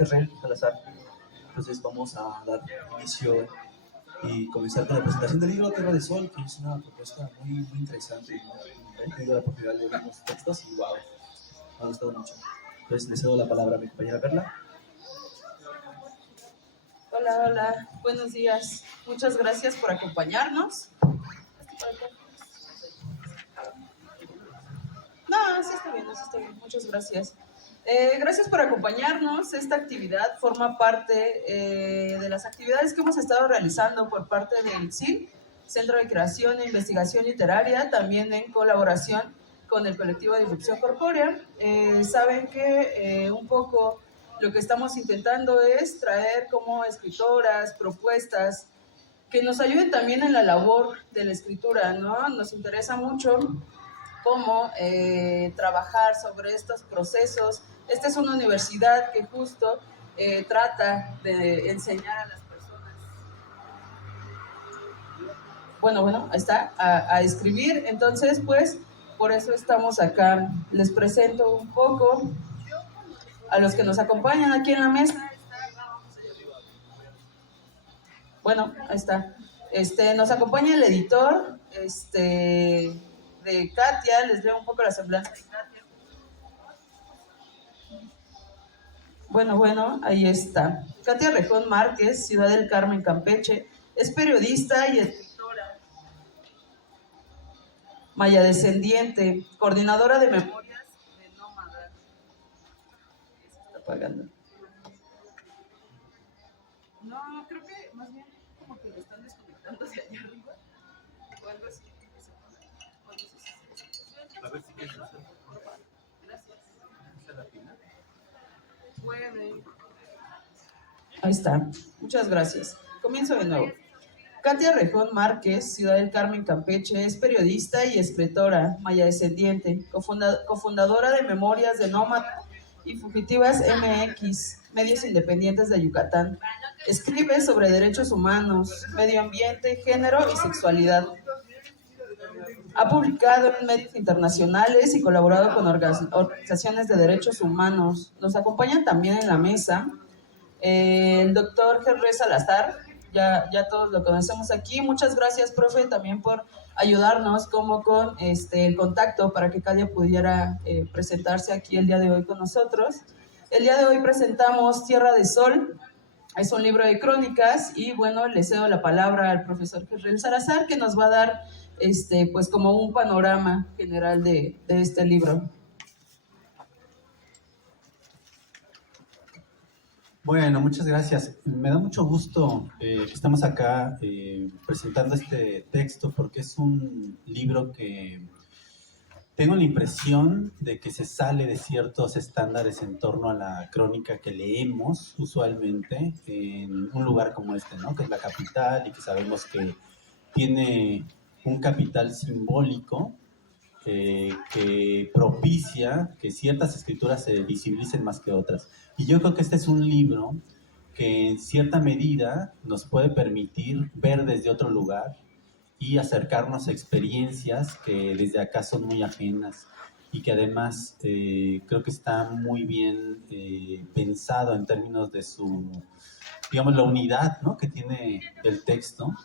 Gerrel Salazar. Entonces vamos a dar inicio y comenzar con la presentación del libro Tierra de Sol, que es una propuesta muy interesante. He tenido la oportunidad de leer los textos y wow, me ha gustado mucho. Entonces le cedo la palabra a mi compañera Perla. Hola, hola, buenos días. Muchas gracias por acompañarnos. No, sí está bien, sí está bien. Muchas gracias. Gracias por acompañarnos. Esta actividad forma parte de las actividades que hemos estado realizando por parte del CIL, Centro de Creación e Investigación Literaria, también en colaboración con el colectivo de Disrupción Corpórea. Saben que un poco lo que estamos intentando es traer como escritoras propuestas que nos ayuden también en la labor de la escritura, ¿no? Nos interesa mucho cómo trabajar sobre estos procesos. Esta es una universidad que justo trata de enseñar a las personas, ahí está, a escribir. Entonces, pues, por eso estamos acá. Les presento un poco a los que nos acompañan aquí en la mesa. Bueno, ahí está. Nos acompaña el editor, de Katia. Les leo un poco la semblanza de Katia. Bueno, ahí está. Katia Rejón Márquez, Ciudad del Carmen, Campeche, es periodista y escritora, maya descendiente, coordinadora de memorias de Nómada. Se está apagando. No, creo que más bien como que lo están desconectando de allá arriba o algo así. A ver si quieres hacer. Gracias. ¿Esta es la pila? Puede. Ahí está. Muchas gracias. Comienzo de nuevo. Katia Rejón Márquez, Ciudad del Carmen, Campeche, es periodista y escritora, maya descendiente, cofundadora de Memorias de Nómada y Fugitivas MX, medios independientes de Yucatán. Escribe sobre derechos humanos, medio ambiente, género y sexualidad. Ha publicado en medios internacionales y colaborado con organizaciones de derechos humanos. Nos acompañan también en la mesa el doctor Gerrel Salazar, ya todos lo conocemos aquí. Muchas gracias, profe, también por ayudarnos como con el contacto para que Katia pudiera presentarse aquí el día de hoy con nosotros. El día de hoy presentamos Tierra de Sol, es un libro de crónicas y bueno, le cedo la palabra al profesor Gerrel Salazar, que nos va a dar pues como un panorama general de este libro. Bueno, muchas gracias. Me da mucho gusto que estamos acá presentando este texto porque es un libro que tengo la impresión de que se sale de ciertos estándares en torno a la crónica que leemos usualmente en un lugar como este, ¿no? Que es la capital y que sabemos que tiene un capital simbólico que propicia que ciertas escrituras se visibilicen más que otras. Y yo creo que este es un libro que en cierta medida nos puede permitir ver desde otro lugar y acercarnos a experiencias que desde acá son muy ajenas y que además creo que está muy bien pensado en términos de su, digamos, la unidad, ¿no?, que tiene el texto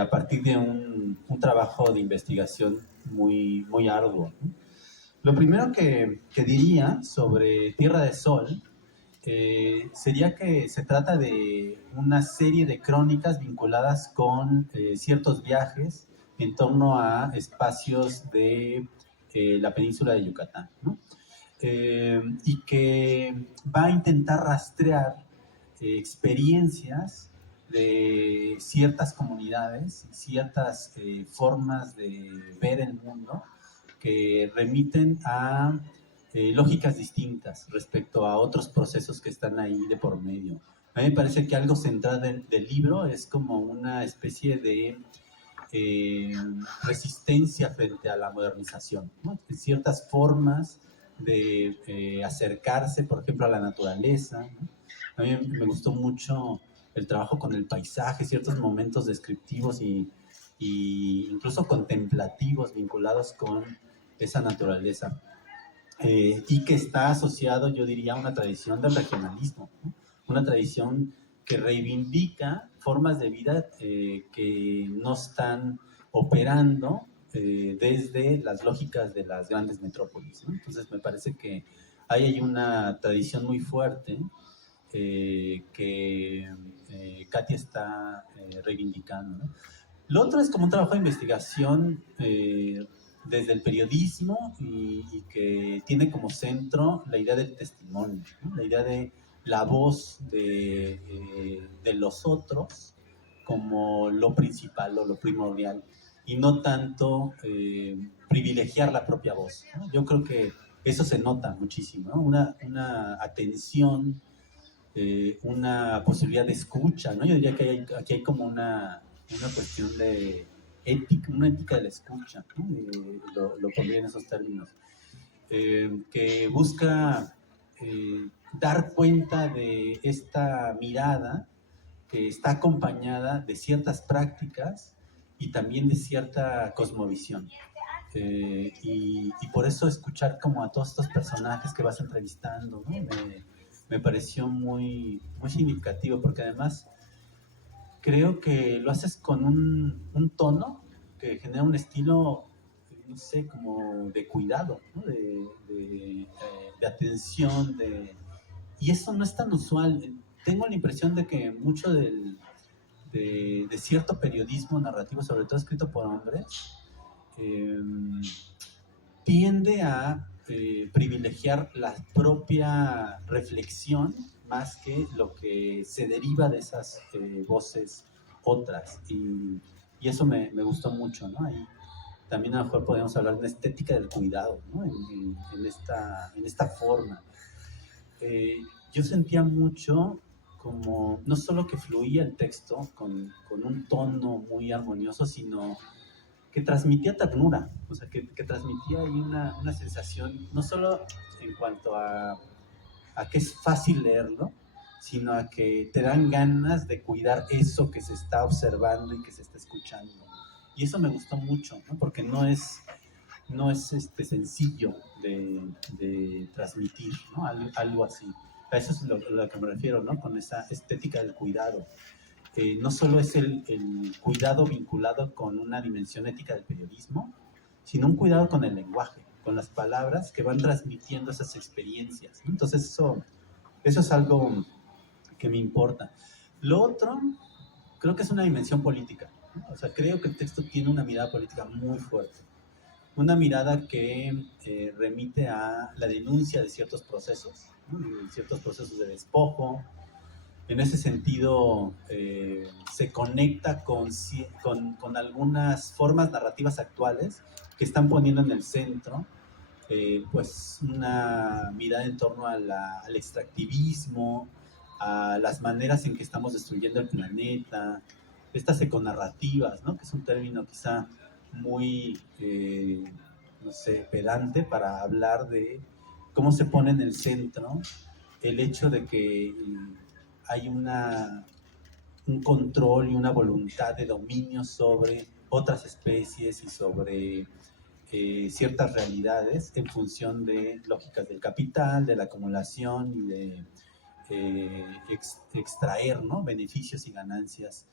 a partir de un trabajo de investigación muy arduo, ¿no? Lo primero que diría sobre Tierra de Sol sería que se trata de una serie de crónicas vinculadas con ciertos viajes en torno a espacios de la península de Yucatán, ¿no? Y que va a intentar rastrear experiencias de ciertas comunidades, ciertas formas de ver el mundo que remiten a lógicas distintas respecto a otros procesos que están ahí de por medio. A mí me parece que algo central del libro es como una especie de resistencia frente a la modernización, ¿no? Ciertas formas de acercarse, por ejemplo, a la naturaleza, ¿no? A mí me gustó mucho el trabajo con el paisaje, ciertos momentos descriptivos y incluso contemplativos vinculados con esa naturaleza. y que está asociado, yo diría, a una tradición del regionalismo, ¿no? Una tradición que reivindica formas de vida que no están operando desde las lógicas de las grandes metrópolis, ¿no? Entonces me parece que ahí hay una tradición muy fuerte que Katia está reivindicando, ¿no? Lo otro es como un trabajo de investigación desde el periodismo y que tiene como centro la idea del testimonio, ¿no? La idea de la voz de los otros como lo principal o lo primordial y no tanto privilegiar la propia voz, ¿no? Yo creo que eso se nota muchísimo, ¿no? Una atención, una posibilidad de escucha, ¿no? Yo diría que aquí hay como una cuestión de ética, una ética de la escucha, ¿no? Lo pondría en esos términos, que busca dar cuenta de esta mirada que está acompañada de ciertas prácticas y también de cierta cosmovisión. Y por eso escuchar como a todos estos personajes que vas entrevistando, ¿no? Me pareció muy significativo, porque además creo que lo haces con un tono que genera un estilo, no sé, como de cuidado, ¿no? De atención, y eso no es tan usual. Tengo la impresión de que mucho de cierto periodismo narrativo, sobre todo escrito por hombres, eh, tiende a privilegiar la propia reflexión más que lo que se deriva de esas voces otras. Y eso me gustó mucho, ¿no? Ahí también a lo mejor podríamos hablar de una estética del cuidado, ¿no? En esta forma. Yo sentía mucho como, no solo que fluía el texto con un tono muy armonioso, sino que transmitía ternura, o sea, que transmitía ahí una sensación, no solo en cuanto a que es fácil leerlo, sino a que te dan ganas de cuidar eso que se está observando y que se está escuchando. Y eso me gustó mucho, ¿no? Porque no es sencillo de transmitir, ¿no? Algo así. A eso es lo que me refiero, ¿no? Con esa estética del cuidado. No solo es el cuidado vinculado con una dimensión ética del periodismo, sino un cuidado con el lenguaje, con las palabras que van transmitiendo esas experiencias, ¿no? Entonces eso es algo que me importa. Lo otro, creo que es una dimensión política, ¿no? O sea, creo que el texto tiene una mirada política muy fuerte. Una mirada que remite a la denuncia de ciertos procesos, ¿no? Ciertos procesos de despojo. En ese sentido, se conecta con algunas formas narrativas actuales que están poniendo en el centro pues una mirada en torno al extractivismo, a las maneras en que estamos destruyendo el planeta, estas econarrativas, ¿no? Que es un término quizá muy, no sé, pedante para hablar de cómo se pone en el centro el hecho de que hay un control y una voluntad de dominio sobre otras especies y sobre ciertas realidades en función de lógicas del capital, de la acumulación y de extraer, ¿no? Beneficios y ganancias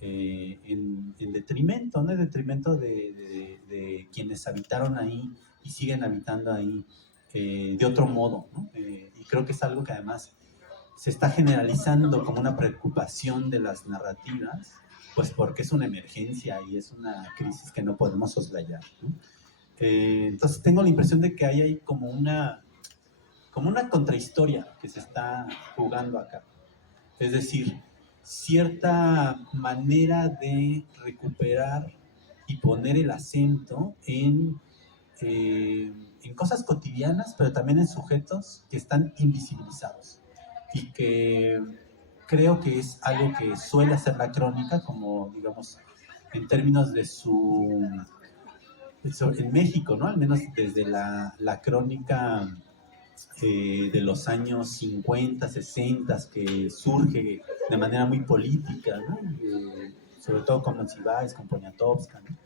en detrimento, ¿no? En detrimento de quienes habitaron ahí y siguen habitando ahí de otro modo, ¿no? Y creo que es algo que además se está generalizando como una preocupación de las narrativas, pues porque es una emergencia y es una crisis que no podemos soslayar, ¿no? Entonces tengo la impresión de que hay como una contrahistoria que se está jugando acá. Es decir, cierta manera de recuperar y poner el acento en cosas cotidianas, pero también en sujetos que están invisibilizados y que creo que es algo que suele hacer la crónica, como digamos, en términos de en México, ¿no? Al menos desde la crónica de los años 50, 60, que surge de manera muy política, ¿no? Sobre todo con Monsiváis, con Poniatowska, ¿no?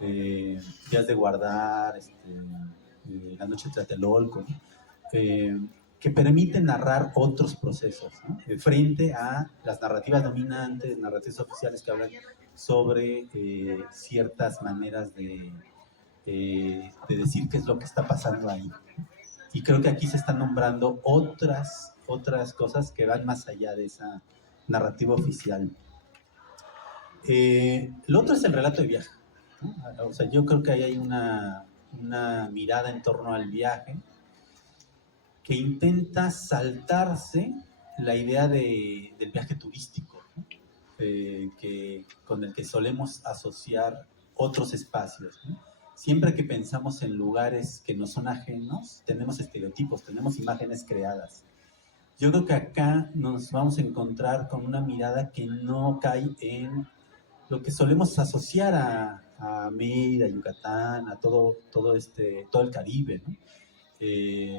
Días de guardar, La noche de Tlatelolco, ¿no? Que permite narrar otros procesos, ¿no? Frente a las narrativas dominantes, narrativas oficiales que hablan sobre ciertas maneras de decir qué es lo que está pasando ahí. Y creo que aquí se están nombrando otras cosas que van más allá de esa narrativa oficial. Lo otro es el relato de viaje, ¿no? O sea, yo creo que ahí hay una mirada en torno al viaje que intenta saltarse la idea del viaje turístico, ¿no? Con el que solemos asociar otros espacios, ¿no? Siempre que pensamos en lugares que nos son ajenos, tenemos estereotipos, tenemos imágenes creadas. Yo creo que acá nos vamos a encontrar con una mirada que no cae en lo que solemos asociar a Mérida, Yucatán, a todo el Caribe, ¿no?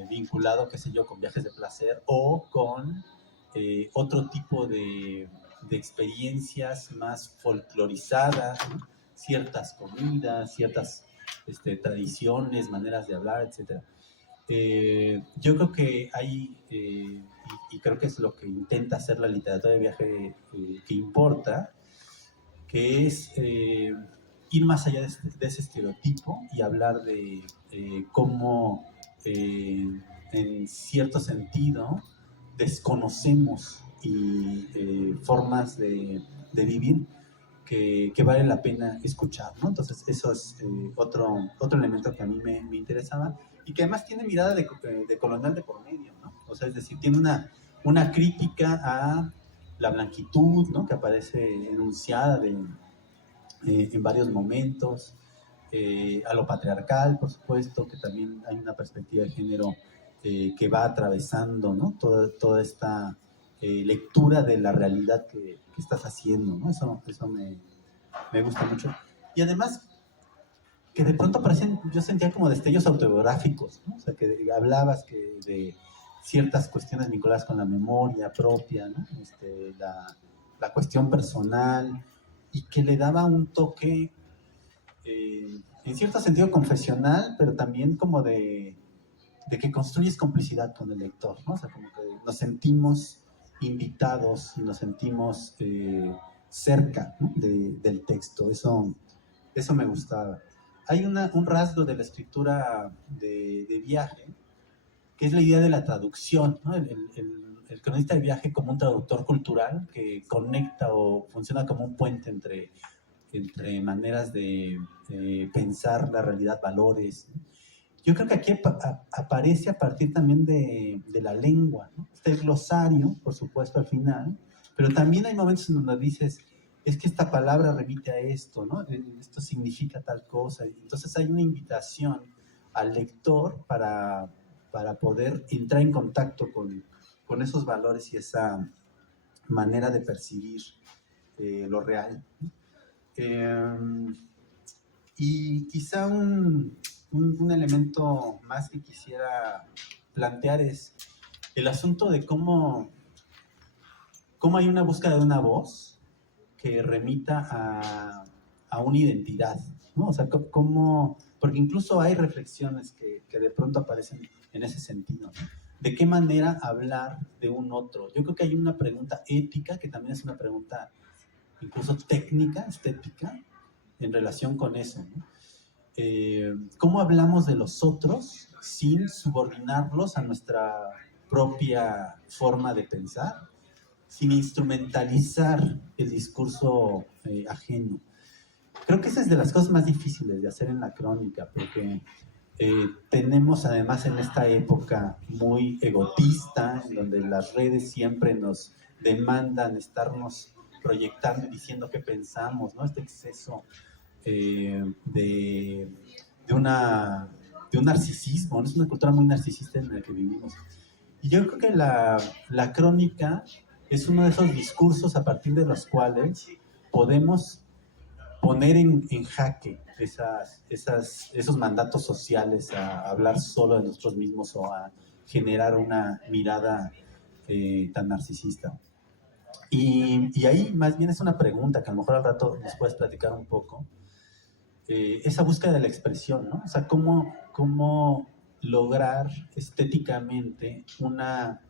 Vinculado, qué sé yo, con viajes de placer o con otro tipo de experiencias más folclorizadas, ¿no? Ciertas comidas, ciertas tradiciones, maneras de hablar, etc. Yo creo que hay, y creo que es lo que intenta hacer la literatura de viaje que importa, que es ir más allá de ese estereotipo y hablar de cómo, en cierto sentido, desconocemos formas de vivir que vale la pena escuchar, ¿no? Entonces, eso es otro elemento que a mí me interesaba y que además tiene mirada de colonial de por medio, ¿no? O sea, es decir, tiene una crítica a la blanquitud, ¿no? Que aparece enunciada en varios momentos, a lo patriarcal, por supuesto, que también hay una perspectiva de género que va atravesando, ¿no? Toda esta lectura de la realidad que estás haciendo, ¿no? Eso me gusta mucho. Y además, que de pronto aparecen, yo sentía como destellos autobiográficos, ¿no? O sea, que hablabas de ciertas cuestiones vinculadas con la memoria propia, ¿no? La cuestión personal, y que le daba un toque, en cierto sentido confesional, pero también como de que construyes complicidad con el lector, ¿no? O sea, como que nos sentimos invitados y nos sentimos cerca, ¿no? del texto. Eso me gustaba. Hay un rasgo de la escritura de viaje, que es la idea de la traducción, ¿no? El cronista de viaje como un traductor cultural que conecta o funciona como un puente entre maneras de pensar la realidad, valores, ¿no? Yo creo que aquí aparece a partir también de la lengua, ¿no? Está el glosario, por supuesto, al final, pero también hay momentos en donde dices, es que esta palabra remite a esto, ¿no? Esto significa tal cosa. Entonces hay una invitación al lector para poder entrar en contacto con esos valores y esa manera de percibir lo real. Y quizá un elemento más que quisiera plantear es el asunto de cómo hay una búsqueda de una voz que remita a una identidad, ¿no? O sea, porque incluso hay reflexiones que de pronto aparecen en ese sentido, ¿no? ¿De qué manera hablar de un otro? Yo creo que hay una pregunta ética, que también es una pregunta incluso técnica, estética, en relación con eso, ¿no? ¿Cómo hablamos de los otros sin subordinarlos a nuestra propia forma de pensar, sin instrumentalizar el discurso ajeno? Creo que esa es de las cosas más difíciles de hacer en la crónica, porque tenemos además en esta época muy egotista, en donde las redes siempre nos demandan estarnos proyectando y diciendo qué pensamos, ¿no? Este exceso de un narcisismo, ¿no? Es una cultura muy narcisista en la que vivimos. Y yo creo que la crónica es uno de esos discursos a partir de los cuales podemos poner en jaque esos mandatos sociales a hablar solo de nosotros mismos o a generar una mirada tan narcisista. Y ahí más bien es una pregunta que a lo mejor al rato nos puedes platicar un poco. Esa búsqueda de la expresión, ¿no? O sea, cómo lograr estéticamente una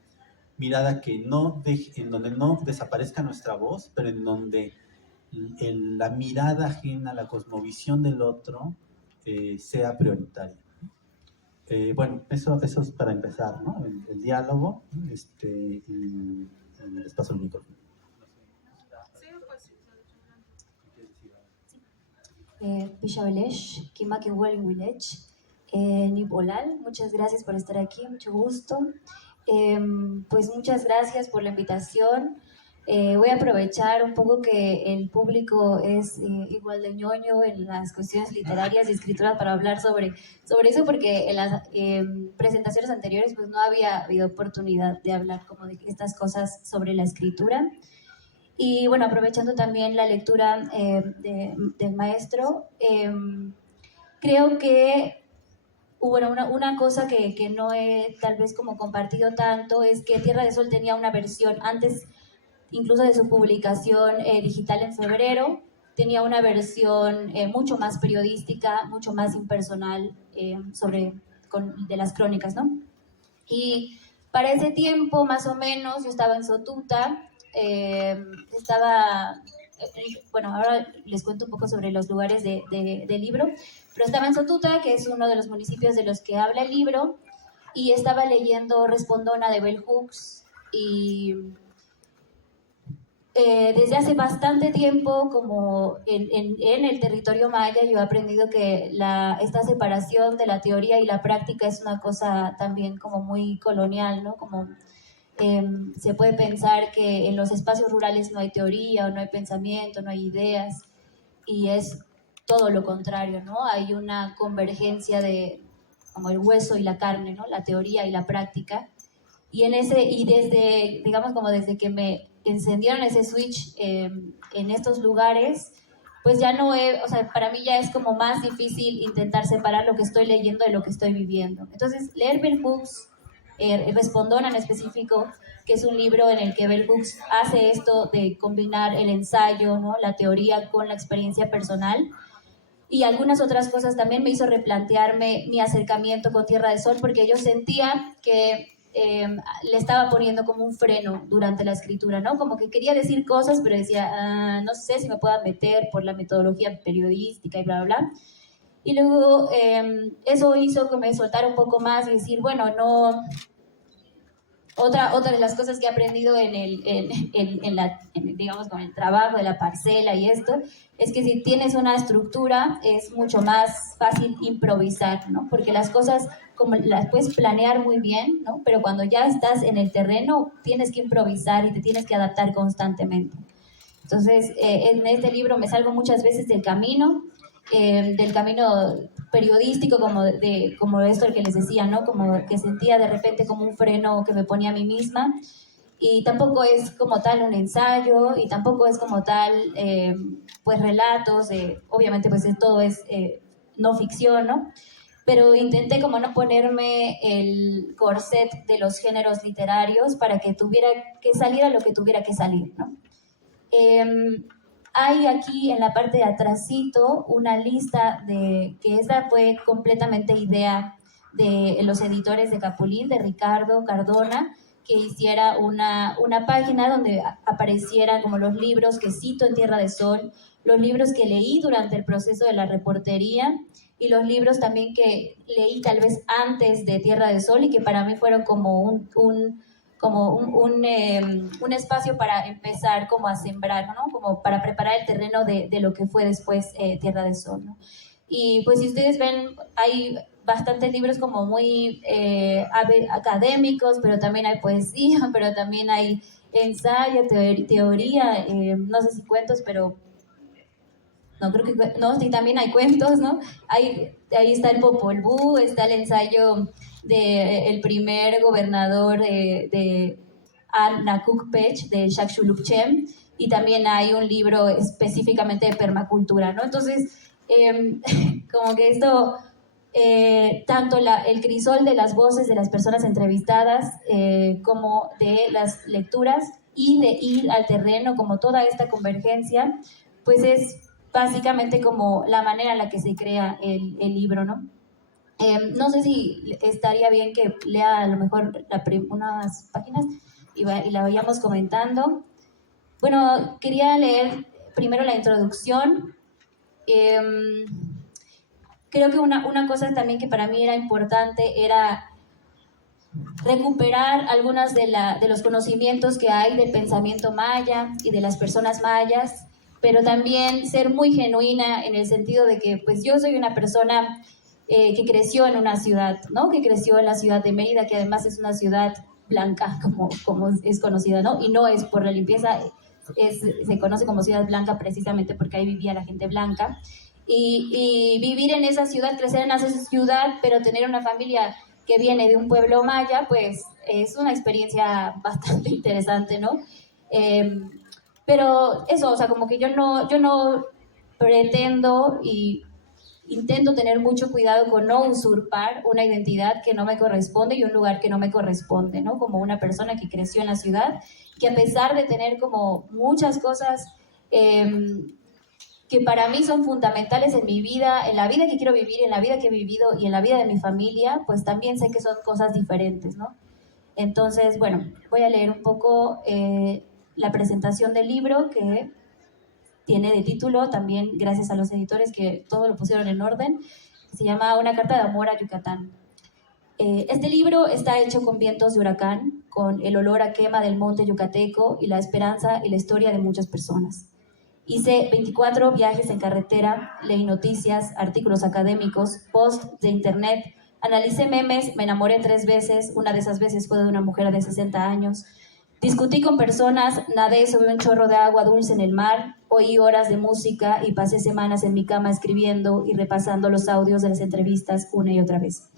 mirada que no en donde no desaparezca nuestra voz, pero en donde la mirada ajena, la cosmovisión del otro sea prioritaria. Bueno, eso es para empezar, ¿no? El diálogo, y les paso el micrófono. Pishawelesh, Kimaki Willech, Nibolal, muchas gracias por estar aquí, mucho gusto. Pues muchas gracias por la invitación. Voy a aprovechar un poco que el público es igual de ñoño en las cuestiones literarias y escrituras para hablar sobre eso, porque en las presentaciones anteriores pues no había habido oportunidad de hablar como de estas cosas sobre la escritura. Y bueno, aprovechando también la lectura del maestro, creo que bueno, una cosa que no he tal vez como compartido tanto es que Tierra de Sol tenía una versión antes, incluso de su publicación digital en febrero, tenía una versión mucho más periodística, mucho más impersonal de las crónicas, ¿no? Y para ese tiempo, más o menos, yo estaba en Sotuta, bueno, ahora les cuento un poco sobre los lugares del libro, pero estaba en Sotuta, que es uno de los municipios de los que habla el libro, y estaba leyendo Respondona de Bell Hooks, y desde hace bastante tiempo, como en el territorio maya, yo he aprendido que esta separación de la teoría y la práctica es una cosa también como muy colonial, ¿no? Como se puede pensar que en los espacios rurales no hay teoría, o no hay pensamiento, no hay ideas, y es todo lo contrario, ¿no? Hay una convergencia de como el hueso y la carne, ¿no? La teoría y la práctica. Y desde, digamos, como desde que me encendieron ese switch en estos lugares, pues ya no o sea, para mí ya es como más difícil intentar separar lo que estoy leyendo de lo que estoy viviendo. Entonces, leer Bell Hooks, Respondona en específico, que es un libro en el que Bell Hooks hace esto de combinar el ensayo, ¿no? La teoría con la experiencia personal, y algunas otras cosas también me hizo replantearme mi acercamiento con Tierra de Sol, porque yo sentía que le estaba poniendo como un freno durante la escritura, ¿no? Como que quería decir cosas, pero decía, no sé si me pueda meter por la metodología periodística y bla, bla, bla. Y luego eso hizo que me soltara un poco más y decir, bueno, no... Otra de las cosas que he aprendido digamos, con el trabajo de la parcela y esto, es que si tienes una estructura es mucho más fácil improvisar, ¿no? Porque las cosas como las puedes planear muy bien, ¿no? Pero cuando ya estás en el terreno tienes que improvisar y te tienes que adaptar constantemente. Entonces, en este libro me salgo muchas veces del camino periodístico, como esto que les decía, ¿no? Como que sentía de repente como un freno que me ponía a mí misma, y tampoco es como tal un ensayo, y tampoco es como tal, pues relatos, obviamente pues todo es no ficción, ¿no? Pero intenté como no ponerme el corset de los géneros literarios para que tuviera que salir a lo que tuviera que salir, ¿no? Hay aquí en la parte de atrásito una lista que esta fue completamente idea de los editores de Capulín, de Ricardo Cardona, que hiciera una página donde aparecieran como los libros que cito en Tierra de Sol, los libros que leí durante el proceso de la reportería, y los libros también que leí tal vez antes de Tierra de Sol y que para mí fueron como un espacio para empezar como a sembrar, ¿no? Como para preparar el terreno de lo que fue después Tierra del Sol, ¿no? Y pues si ustedes ven, hay bastantes libros como muy académicos, pero también hay poesía, pero también hay ensayo, teoría, no sé si cuentos, pero no, creo que no, sí, también hay cuentos, ¿no? Ahí está el Popol Vuh, está el ensayo del primer gobernador de Nakukpech, de Shakshulukchem, y también hay un libro específicamente de permacultura, ¿no? Entonces, como que esto, tanto el crisol de las voces de las personas entrevistadas, como de las lecturas y de ir al terreno, como toda esta convergencia, pues es básicamente como la manera en la que se crea el libro, ¿no? No sé si estaría bien que lea a lo mejor unas páginas y la vayamos comentando. Bueno, quería leer primero la introducción. Creo que una cosa también que para mí era importante era recuperar algunas de los conocimientos que hay del pensamiento maya y de las personas mayas, pero también ser muy genuina en el sentido de que pues yo soy una persona que creció en una ciudad, ¿no? Que creció en la ciudad de Mérida, que además es una ciudad blanca, como es conocida, ¿no? Y no es por la limpieza, se conoce como ciudad blanca precisamente porque ahí vivía la gente blanca. Y vivir en esa ciudad, crecer en esa ciudad, pero tener una familia que viene de un pueblo maya, pues es una experiencia bastante interesante, ¿no? Pero eso, o sea, como que yo no pretendo y intento tener mucho cuidado con no usurpar una identidad que no me corresponde y un lugar que no me corresponde, ¿no? Como una persona que creció en la ciudad, que a pesar de tener como muchas cosas que para mí son fundamentales en mi vida, en la vida que quiero vivir, en la vida que he vivido y en la vida de mi familia, pues también sé que son cosas diferentes, ¿no? Entonces, bueno, voy a leer un poco la presentación del libro que tiene de título, también gracias a los editores que todo lo pusieron en orden, se llama Una carta de amor a Yucatán. Este libro está hecho con vientos de huracán, con el olor a quema del monte yucateco y la esperanza y la historia de muchas personas. Hice 24 viajes en carretera, leí noticias, artículos académicos, posts de internet, analicé memes, me enamoré 3 veces, una de esas veces fue de una mujer de 60 años, discutí con personas, nadé sobre un chorro de agua dulce en el mar, oí horas de música y pasé semanas en mi cama escribiendo y repasando los audios de las entrevistas una y otra vez.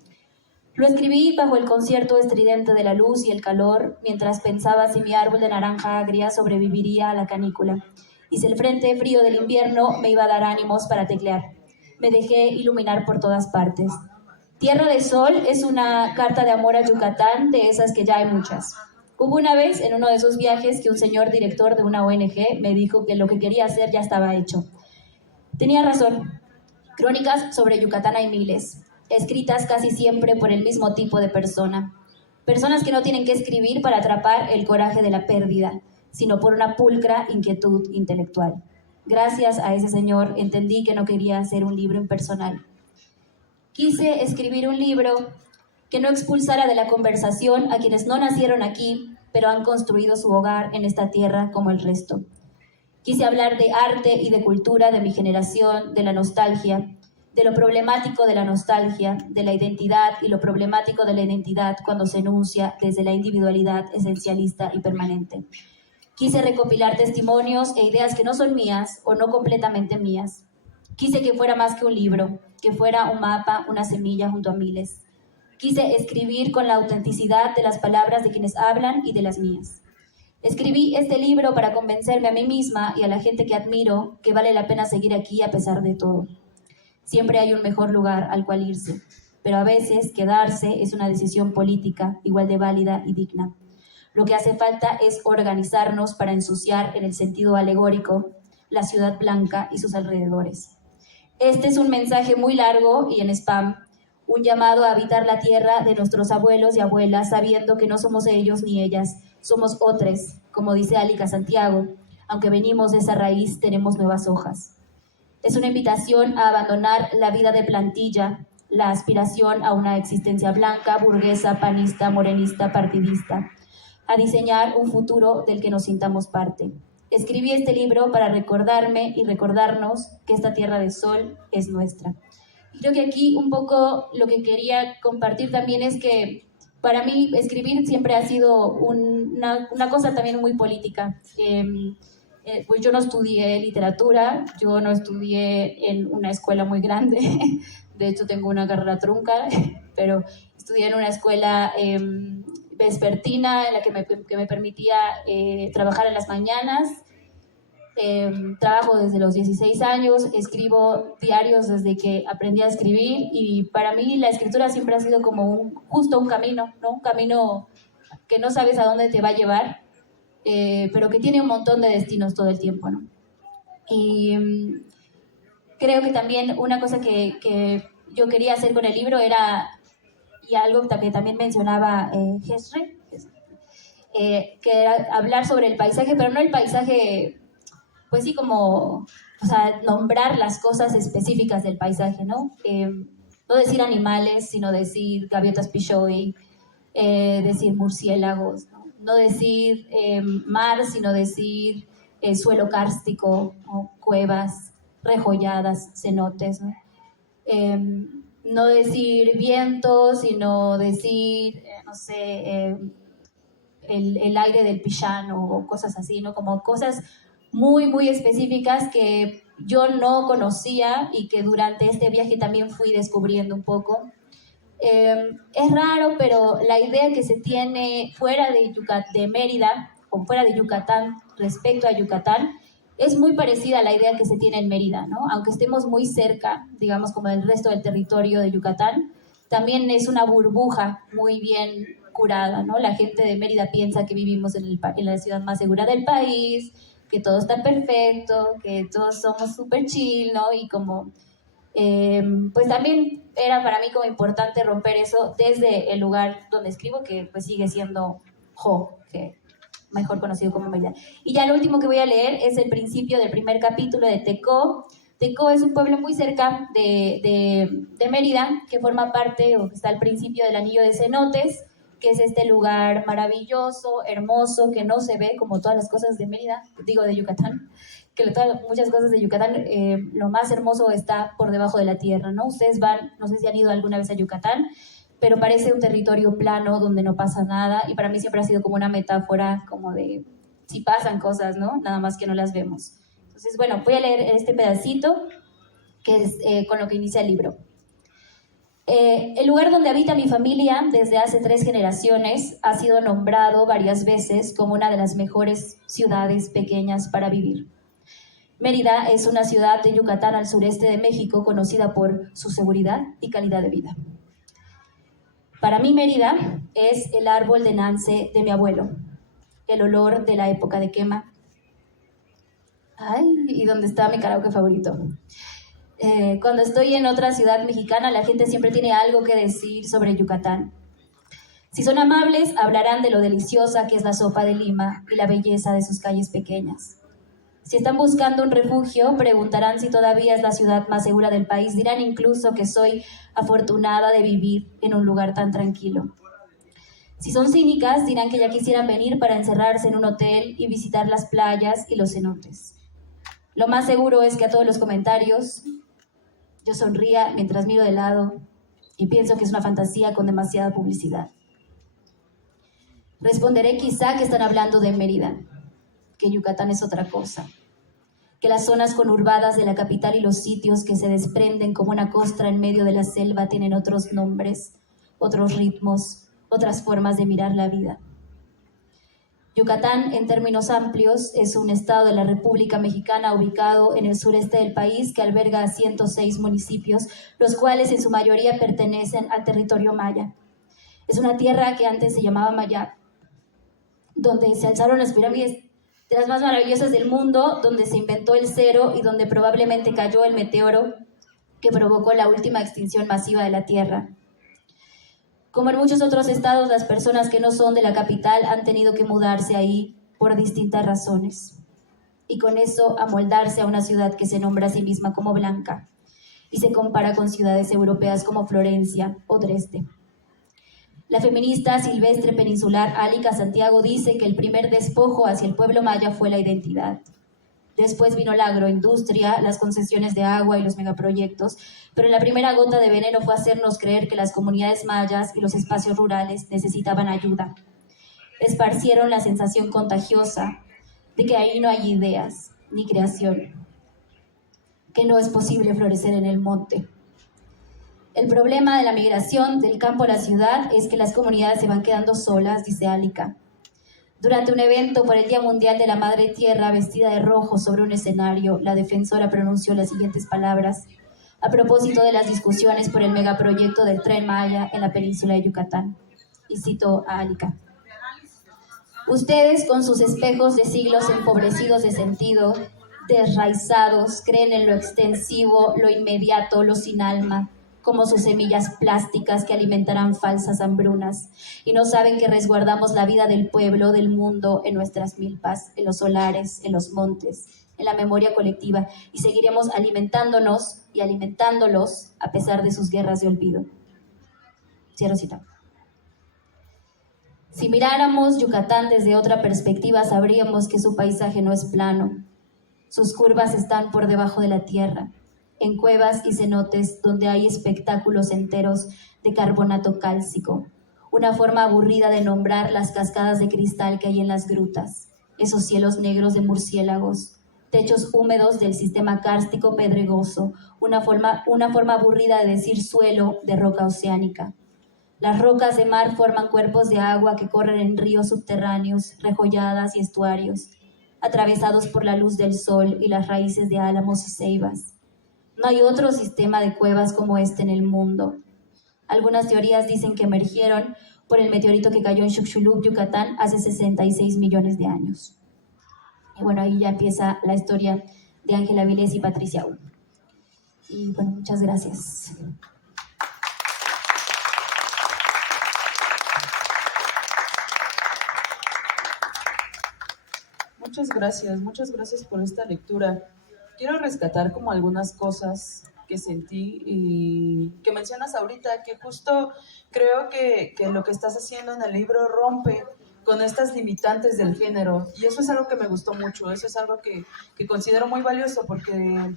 Lo escribí bajo el concierto estridente de la luz y el calor, mientras pensaba si mi árbol de naranja agria sobreviviría a la canícula y si el frente frío del invierno me iba a dar ánimos para teclear. Me dejé iluminar por todas partes. Tierra de Sol es una carta de amor a Yucatán, de esas que ya hay muchas. Hubo una vez en uno de esos viajes que un señor director de una ONG me dijo que lo que quería hacer ya estaba hecho. Tenía razón. Crónicas sobre Yucatán hay miles, escritas casi siempre por el mismo tipo de persona. Personas que no tienen que escribir para atrapar el coraje de la pérdida, sino por una pulcra inquietud intelectual. Gracias a ese señor entendí que no quería hacer un libro impersonal. Quise escribir un libro que no expulsara de la conversación a quienes no nacieron aquí, pero han construido su hogar en esta tierra como el resto. Quise hablar de arte y de cultura de mi generación, de la nostalgia, de lo problemático de la nostalgia, de la identidad y lo problemático de la identidad cuando se enuncia desde la individualidad esencialista y permanente. Quise recopilar testimonios e ideas que no son mías o no completamente mías. Quise que fuera más que un libro, que fuera un mapa, una semilla junto a miles. Quise escribir con la autenticidad de las palabras de quienes hablan y de las mías. Escribí este libro para convencerme a mí misma y a la gente que admiro que vale la pena seguir aquí a pesar de todo. Siempre hay un mejor lugar al cual irse, pero a veces quedarse es una decisión política igual de válida y digna. Lo que hace falta es organizarnos para ensuciar en el sentido alegórico la ciudad blanca y sus alrededores. Este es un mensaje muy largo y en spam, un llamado a habitar la tierra de nuestros abuelos y abuelas, sabiendo que no somos ellos ni ellas, somos otros, como dice Alica Santiago, aunque venimos de esa raíz, tenemos nuevas hojas. Es una invitación a abandonar la vida de plantilla, la aspiración a una existencia blanca, burguesa, panista, morenista, partidista, a diseñar un futuro del que nos sintamos parte. Escribí este libro para recordarme y recordarnos que esta tierra de sol es nuestra. Y creo que aquí un poco lo que quería compartir también es que para mí escribir siempre ha sido una cosa también muy política. Pues yo no estudié literatura, yo no estudié en una escuela muy grande, de hecho tengo una carrera trunca, pero estudié en una escuela vespertina en la que me permitía trabajar en las mañanas. Trabajo desde los 16 años, escribo diarios desde que aprendí a escribir y para mí la escritura siempre ha sido como justo un camino, ¿no? Un camino que no sabes a dónde te va a llevar, pero que tiene un montón de destinos todo el tiempo, ¿no? Y creo que también una cosa que yo quería hacer con el libro era, y algo que también mencionaba Hesre, que era hablar sobre el paisaje, pero no el paisaje, pues sí, como, o sea, nombrar las cosas específicas del paisaje, ¿no? No decir animales, sino decir gaviotas pichoy, decir murciélagos, ¿no? No decir mar, sino decir suelo kárstico, ¿no? Cuevas rejolladas, cenotes, ¿no? No decir viento, sino decir, no sé, el aire del Pillano o cosas así, ¿no? Como cosas muy, muy específicas que yo no conocía y que durante este viaje también fui descubriendo un poco. Es raro, pero la idea que se tiene fuera de Mérida o fuera de Yucatán respecto a Yucatán es muy parecida a la idea que se tiene en Mérida, ¿no? Aunque estemos muy cerca, digamos, como del resto del territorio de Yucatán, también es una burbuja muy bien curada, ¿no? La gente de Mérida piensa que vivimos en la ciudad más segura del país, que todo está perfecto, que todos somos súper chill, ¿no? Y como, pues también era para mí como importante romper eso desde el lugar donde escribo, que pues sigue siendo Jo, que mejor conocido como Mérida. Y ya lo último que voy a leer es el principio del primer capítulo de Tecó. Tecó es un pueblo muy cerca de Mérida, que forma parte, o que está al principio del anillo de cenotes, que es este lugar maravilloso, hermoso, que no se ve como todas las cosas de Mérida, digo de Yucatán, que muchas cosas de Yucatán, lo más hermoso está por debajo de la tierra, ¿no? Ustedes van, no sé si han ido alguna vez a Yucatán, pero parece un territorio plano donde no pasa nada, y para mí siempre ha sido como una metáfora, como de si pasan cosas, ¿no? Nada más que no las vemos. Entonces, bueno, voy a leer este pedacito, que es con lo que inicia el libro. El lugar donde habita mi familia desde hace 3 generaciones ha sido nombrado varias veces como una de las mejores ciudades pequeñas para vivir. Mérida es una ciudad de Yucatán al sureste de México conocida por su seguridad y calidad de vida. Para mí Mérida es el árbol de Nance de mi abuelo, el olor de la época de quema. Ay, y dónde está mi karaoke favorito. Cuando estoy en otra ciudad mexicana, la gente siempre tiene algo que decir sobre Yucatán. Si son amables, hablarán de lo deliciosa que es la sopa de Lima y la belleza de sus calles pequeñas. Si están buscando un refugio, preguntarán si todavía es la ciudad más segura del país. Dirán incluso que soy afortunada de vivir en un lugar tan tranquilo. Si son cínicas, dirán que ya quisieran venir para encerrarse en un hotel y visitar las playas y los cenotes. Lo más seguro es que a todos los comentarios yo sonría mientras miro de lado y pienso que es una fantasía con demasiada publicidad. Responderé quizá que están hablando de Mérida, que Yucatán es otra cosa, que las zonas conurbadas de la capital y los sitios que se desprenden como una costra en medio de la selva tienen otros nombres, otros ritmos, otras formas de mirar la vida. Yucatán, en términos amplios, es un estado de la República Mexicana ubicado en el sureste del país que alberga a 106 municipios, los cuales en su mayoría pertenecen al territorio maya. Es una tierra que antes se llamaba Maya, donde se alzaron las pirámides de las más maravillosas del mundo, donde se inventó el cero y donde probablemente cayó el meteoro que provocó la última extinción masiva de la Tierra. Como en muchos otros estados, las personas que no son de la capital han tenido que mudarse ahí por distintas razones. Y con eso amoldarse a una ciudad que se nombra a sí misma como blanca y se compara con ciudades europeas como Florencia o Dresde. La feminista silvestre peninsular Alika Santiago dice que el primer despojo hacia el pueblo maya fue la identidad. Después vino la agroindustria, las concesiones de agua y los megaproyectos, pero la primera gota de veneno fue hacernos creer que las comunidades mayas y los espacios rurales necesitaban ayuda. Esparcieron la sensación contagiosa de que ahí no hay ideas ni creación, que no es posible florecer en el monte. El problema de la migración del campo a la ciudad es que las comunidades se van quedando solas, dice Alika. Durante un evento por el Día Mundial de la Madre Tierra, vestida de rojo sobre un escenario, la defensora pronunció las siguientes palabras a propósito de las discusiones por el megaproyecto del Tren Maya en la península de Yucatán. Y citó a Alika. Ustedes, con sus espejos de siglos empobrecidos de sentido, desraizados, creen en lo extensivo, lo inmediato, lo sin alma, como sus semillas plásticas que alimentarán falsas hambrunas, y no saben que resguardamos la vida del pueblo, del mundo, en nuestras milpas, en los solares, en los montes, en la memoria colectiva, y seguiremos alimentándonos y alimentándolos a pesar de sus guerras de olvido. Cierro cita. Si miráramos Yucatán desde otra perspectiva, sabríamos que su paisaje no es plano. Sus curvas están por debajo de la tierra, en cuevas y cenotes donde hay espectáculos enteros de carbonato cálcico, una forma aburrida de nombrar las cascadas de cristal que hay en las grutas, esos cielos negros de murciélagos, techos húmedos del sistema kárstico pedregoso, una forma aburrida de decir suelo de roca oceánica. Las rocas de mar forman cuerpos de agua que corren en ríos subterráneos, rejolladas y estuarios, atravesados por la luz del sol y las raíces de álamos y ceibas. No hay otro sistema de cuevas como este en el mundo. Algunas teorías dicen que emergieron por el meteorito que cayó en Chicxulub, Yucatán, hace 66 millones de años. Y bueno, ahí ya empieza la historia de Ángela Vilés y Patricia Ulm. Y bueno, muchas gracias. Muchas gracias por esta lectura. Quiero rescatar como algunas cosas que sentí y que mencionas ahorita, que justo creo que lo que estás haciendo en el libro rompe con estas limitantes del género, y eso es algo que me gustó mucho, eso es algo que considero muy valioso, porque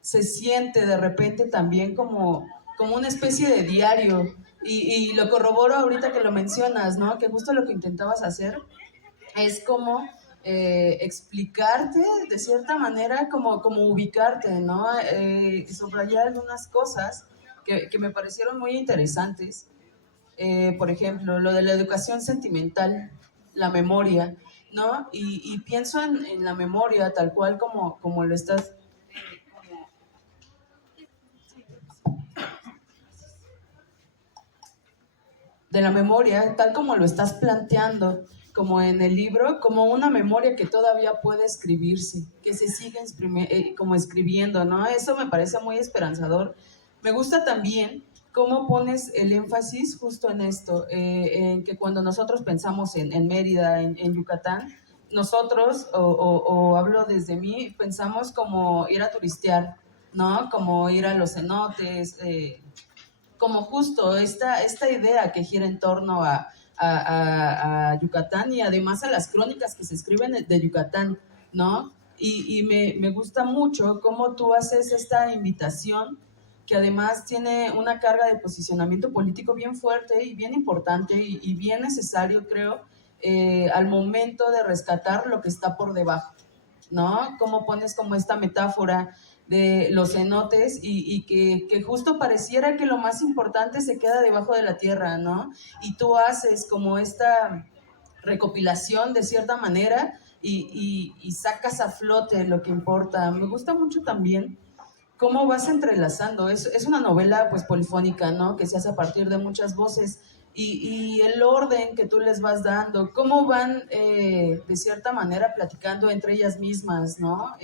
se siente de repente también como una especie de diario, y lo corroboro ahorita que lo mencionas, ¿no? Que justo lo que intentabas hacer es como explicarte de cierta manera, como ubicarte, ¿no? Subrayar algunas cosas que me parecieron muy interesantes. Por ejemplo, lo de la educación sentimental, la memoria, ¿no? Y pienso en la memoria tal cual como lo estás... de la memoria, tal como lo estás planteando, como en el libro, como una memoria que todavía puede escribirse, que se sigue como escribiendo, ¿no? Eso me parece muy esperanzador. Me gusta también cómo pones el énfasis justo en esto, en que cuando nosotros pensamos en Mérida, en Yucatán, nosotros, o hablo desde mí, pensamos como ir a turistear, ¿no? Como ir a los cenotes, como justo esta idea que gira en torno a Yucatán, y además a las crónicas que se escriben de Yucatán, ¿no? Y me gusta mucho cómo tú haces esta invitación, que además tiene una carga de posicionamiento político bien fuerte y bien importante y bien necesario, creo, al momento de rescatar lo que está por debajo, ¿no? Cómo pones como esta metáfora de los cenotes y que justo pareciera que lo más importante se queda debajo de la tierra, ¿no? Y tú haces como esta recopilación de cierta manera y sacas a flote lo que importa. Me gusta mucho también cómo vas entrelazando. Es una novela pues polifónica, ¿no? Que se hace a partir de muchas voces, y el orden que tú les vas dando, cómo van de cierta manera platicando entre ellas mismas, ¿no?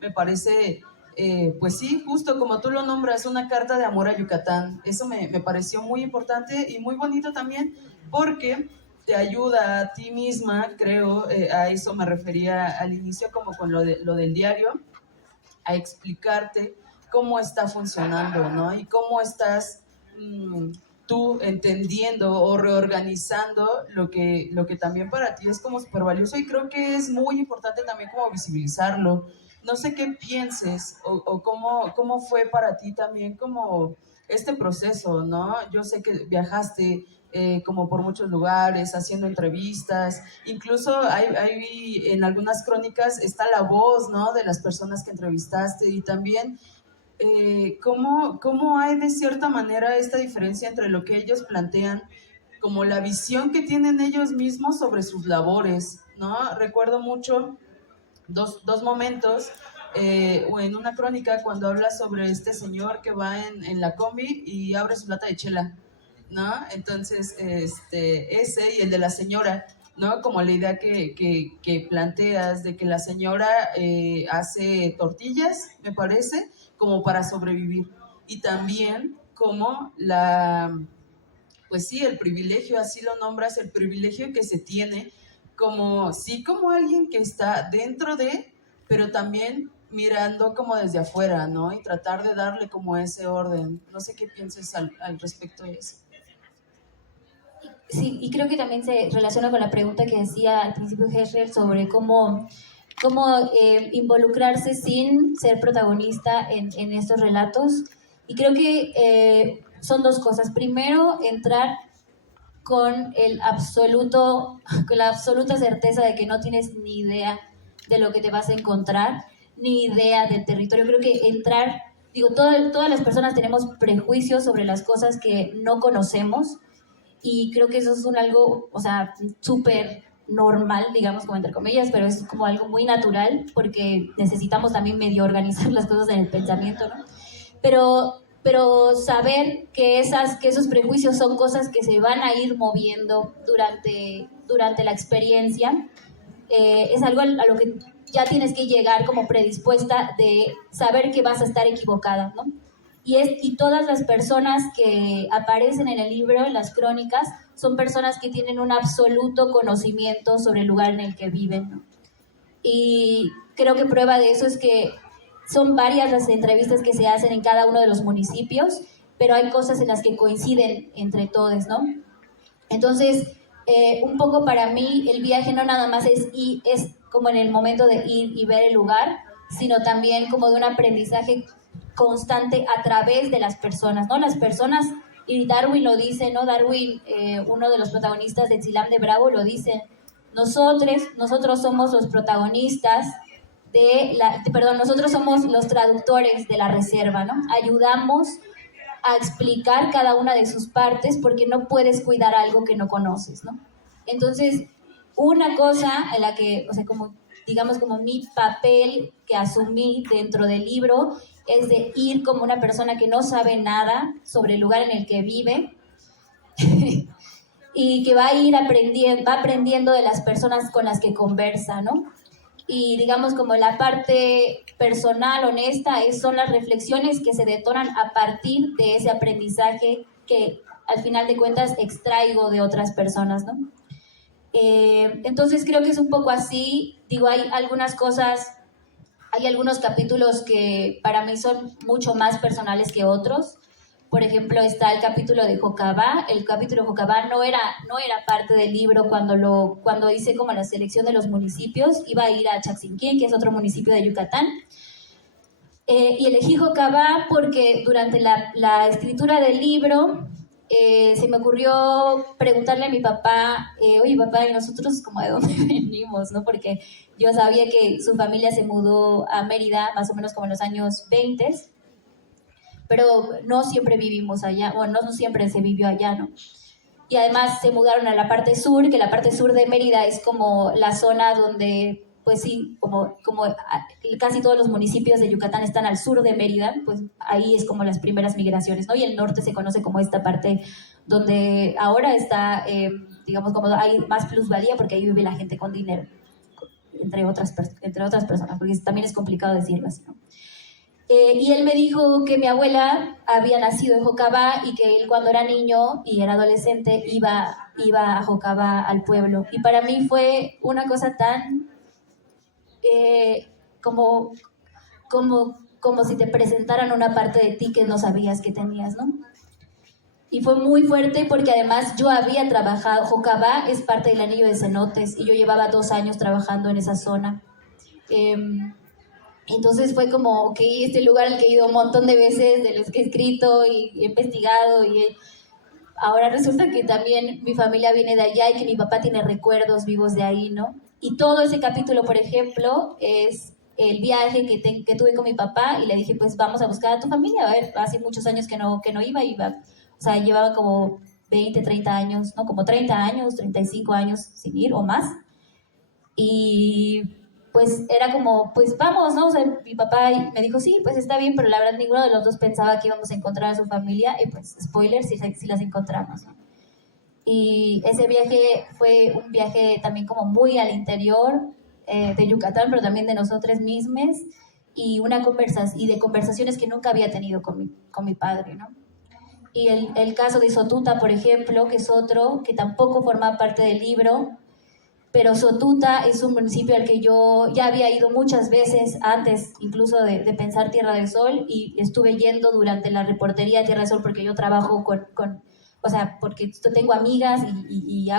Me parece, pues sí, justo como tú lo nombras, una carta de amor a Yucatán. Eso me pareció muy importante y muy bonito también, porque te ayuda a ti misma, creo, a eso me refería al inicio, como con lo del diario, a explicarte cómo está funcionando, ¿no? Y cómo estás tú entendiendo o reorganizando lo que también para ti es como súper valioso, y creo que es muy importante también como visibilizarlo. No sé qué pienses o cómo fue para ti también como este proceso, ¿no? Yo sé que viajaste como por muchos lugares, haciendo entrevistas, incluso hay en algunas crónicas está la voz, ¿no? De las personas que entrevistaste, y también cómo hay de cierta manera esta diferencia entre lo que ellos plantean, como la visión que tienen ellos mismos sobre sus labores, ¿no? Recuerdo mucho dos momentos, o en una crónica cuando habla sobre este señor que va en la combi y abre su lata de chela, ¿no? Entonces, ese y el de la señora, ¿no? Como la idea que planteas de que la señora hace tortillas, me parece, como para sobrevivir, y también como pues sí, el privilegio, así lo nombras, el privilegio que se tiene como, sí, como alguien que está dentro de, pero también mirando como desde afuera, ¿no? Y tratar de darle como ese orden. No sé qué pienses al respecto de eso. Sí, y creo que también se relaciona con la pregunta que decía al principio Heschel sobre cómo involucrarse sin ser protagonista en estos relatos. Y creo que son dos cosas. Primero, entrar con con la absoluta certeza de que no tienes ni idea de lo que te vas a encontrar, ni idea del territorio. Creo que entrar, digo, todas las personas tenemos prejuicios sobre las cosas que no conocemos, y creo que eso es algo, o sea, súper normal, digamos, como entre comillas, pero es como algo muy natural porque necesitamos también medio organizar las cosas en el pensamiento, ¿no? Pero saber que esos prejuicios son cosas que se van a ir moviendo durante la experiencia, es algo a lo que ya tienes que llegar como predispuesta, de saber que vas a estar equivocada, ¿no? Y todas las personas que aparecen en el libro, en las crónicas, son personas que tienen un absoluto conocimiento sobre el lugar en el que viven, ¿no? Y creo que prueba de eso es que son varias las entrevistas que se hacen en cada uno de los municipios, pero hay cosas en las que coinciden entre todos, ¿no? Entonces, un poco para mí el viaje no nada más es como en el momento de ir y ver el lugar, sino también como de un aprendizaje constante a través de las personas, ¿no? Las personas, y Darwin lo dice, ¿no? Darwin, uno de los protagonistas de Zilam de Bravo, lo dice: nosotros somos los protagonistas nosotros somos los traductores de la reserva, ¿no? Ayudamos a explicar cada una de sus partes, porque no puedes cuidar algo que no conoces, ¿no? Entonces, una cosa en la que, o sea, como, digamos, como mi papel que asumí dentro del libro es de ir como una persona que no sabe nada sobre el lugar en el que vive y que va aprendiendo de las personas con las que conversa, ¿no? Y digamos como la parte personal, honesta, son las reflexiones que se detonan a partir de ese aprendizaje que al final de cuentas extraigo de otras personas, ¿no? Entonces creo que es un poco así. Digo, hay algunos capítulos que para mí son mucho más personales que otros. Por ejemplo, está el capítulo de Jocabá. El capítulo de Jocabá no era parte del libro cuando hice como la selección de los municipios. Iba a ir a Chaxinquín, que es otro municipio de Yucatán. Y elegí Jocabá porque durante la escritura del libro se me ocurrió preguntarle a mi papá, oye papá, ¿y nosotros como de dónde venimos? ¿No? Porque yo sabía que su familia se mudó a Mérida más o menos como en los años 20, pero no siempre vivimos allá, o no siempre se vivió allá, ¿no? Y además se mudaron a la parte sur, que la parte sur de Mérida es como la zona donde, pues sí, como casi todos los municipios de Yucatán están al sur de Mérida, pues ahí es como las primeras migraciones, ¿no? Y el norte se conoce como esta parte donde ahora está, digamos, como hay más plusvalía porque ahí vive la gente con dinero, entre otras personas, porque también es complicado decirlo así, ¿no? Y él me dijo que mi abuela había nacido en Jocabá y que él cuando era niño y era adolescente iba a Jocabá, al pueblo. Y para mí fue una cosa tan como, como si te presentaran una parte de ti que no sabías que tenías, ¿no? Y fue muy fuerte porque además yo había trabajado, Jocabá es parte del anillo de cenotes y yo llevaba 2 años trabajando en esa zona. Entonces fue como, ok, este lugar al que he ido un montón de veces, de los que he escrito y he investigado, ahora resulta que también mi familia viene de allá y que mi papá tiene recuerdos vivos de ahí, ¿no? Y todo ese capítulo, por ejemplo, es el viaje que tuve con mi papá, y le dije, pues vamos a buscar a tu familia. A ver, hace muchos años que no iba, o sea, llevaba como 20, 30 años, ¿no? Como 30 años, 35 años sin ir o más. Y pues era como, pues vamos, ¿no? O sea, mi papá me dijo, sí, pues está bien, pero la verdad ninguno de los dos pensaba que íbamos a encontrar a su familia, y pues, spoiler, sí las encontramos, ¿no? Y ese viaje fue un viaje también como muy al interior de Yucatán, pero también de nosotros mismos. y de conversaciones que nunca había tenido con mi padre, ¿no? Y el caso de Sotuta, por ejemplo, que es otro, que tampoco forma parte del libro, pero Sotuta es un municipio al que yo ya había ido muchas veces antes, incluso de pensar Tierra del Sol, y estuve yendo durante la reportería de Tierra del Sol porque yo trabajo o sea, porque tengo amigas y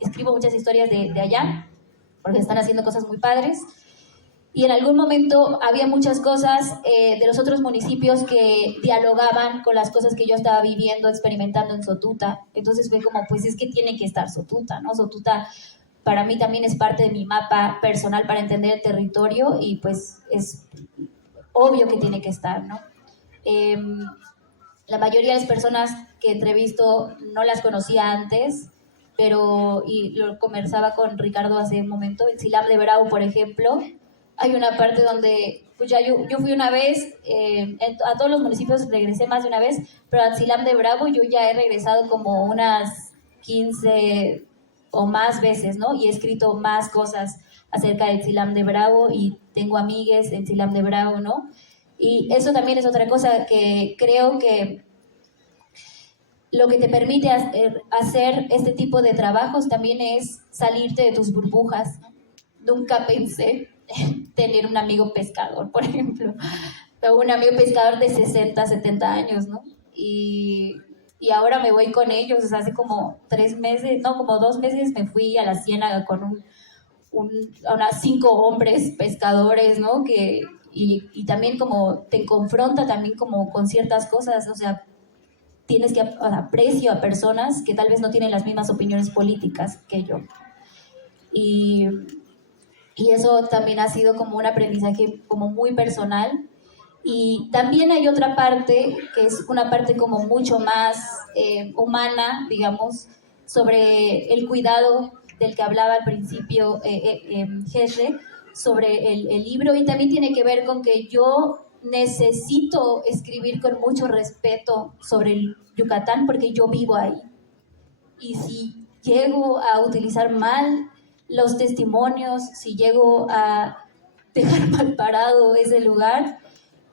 escribo muchas historias de allá, porque están haciendo cosas muy padres. Y en algún momento había muchas cosas de los otros municipios que dialogaban con las cosas que yo estaba viviendo, experimentando en Sotuta. Entonces fue como, pues es que tiene que estar Sotuta, ¿no? Sotuta para mí también es parte de mi mapa personal para entender el territorio y pues es obvio que tiene que estar, ¿no? La mayoría de las personas que entrevisto no las conocía antes, y lo conversaba con Ricardo hace un momento, en Silam de Bravo, por ejemplo, hay una parte donde, pues ya yo fui una vez, a todos los municipios regresé más de una vez, pero a Silam de Bravo yo ya he regresado como unas 15 o más veces, ¿no? Y he escrito más cosas acerca del Silam de Bravo y tengo amigues en Silam de Bravo, ¿no? Y eso también es otra cosa que creo que lo que te permite hacer este tipo de trabajos también es salirte de tus burbujas, ¿no? Nunca pensé tener un amigo pescador, por ejemplo. Tengo un amigo pescador de 60, 70 años, ¿no? Y ahora me voy con ellos, o sea, hace como 3 meses, no, como 2 meses me fui a la Ciénaga con unas 5 hombres pescadores, ¿no? Y también como te confronta también como con ciertas cosas, o sea, tienes que aprecio a personas que tal vez no tienen las mismas opiniones políticas que yo. Y eso también ha sido como un aprendizaje como muy personal. Y también hay otra parte, que es una parte como mucho más humana, digamos, sobre el cuidado del que hablaba al principio Jesse, sobre el libro, y también tiene que ver con que yo necesito escribir con mucho respeto sobre el Yucatán porque yo vivo ahí. Y si llego a utilizar mal los testimonios, si llego a dejar mal parado ese lugar,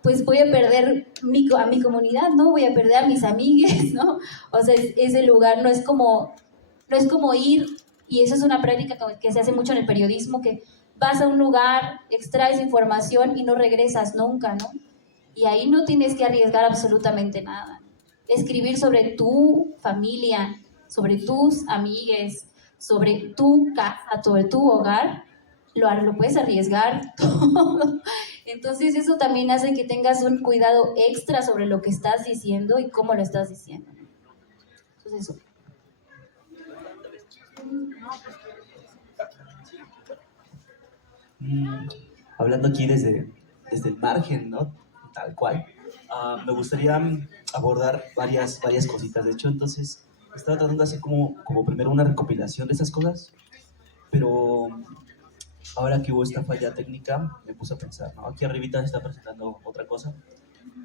pues voy a perder a mi comunidad, ¿no? Voy a perder a mis amigues, ¿no? O sea, ese lugar no es como ir, y eso es una práctica que se hace mucho en el periodismo, que vas a un lugar, extraes información y no regresas nunca, ¿no? Y ahí no tienes que arriesgar absolutamente nada. Escribir sobre tu familia, sobre tus amigues, sobre tu casa, sobre tu hogar, lo puedes arriesgar todo. Entonces eso también hace que tengas un cuidado extra sobre lo que estás diciendo y cómo lo estás diciendo. Entonces eso. Hablando aquí desde el margen, ¿no? Tal cual. Me gustaría abordar varias cositas. De hecho, entonces, estaba tratando de hacer como primero una recopilación de esas cosas, pero ahora que hubo esta falla técnica, me puse a pensar, ¿no? Aquí arribita se está presentando otra cosa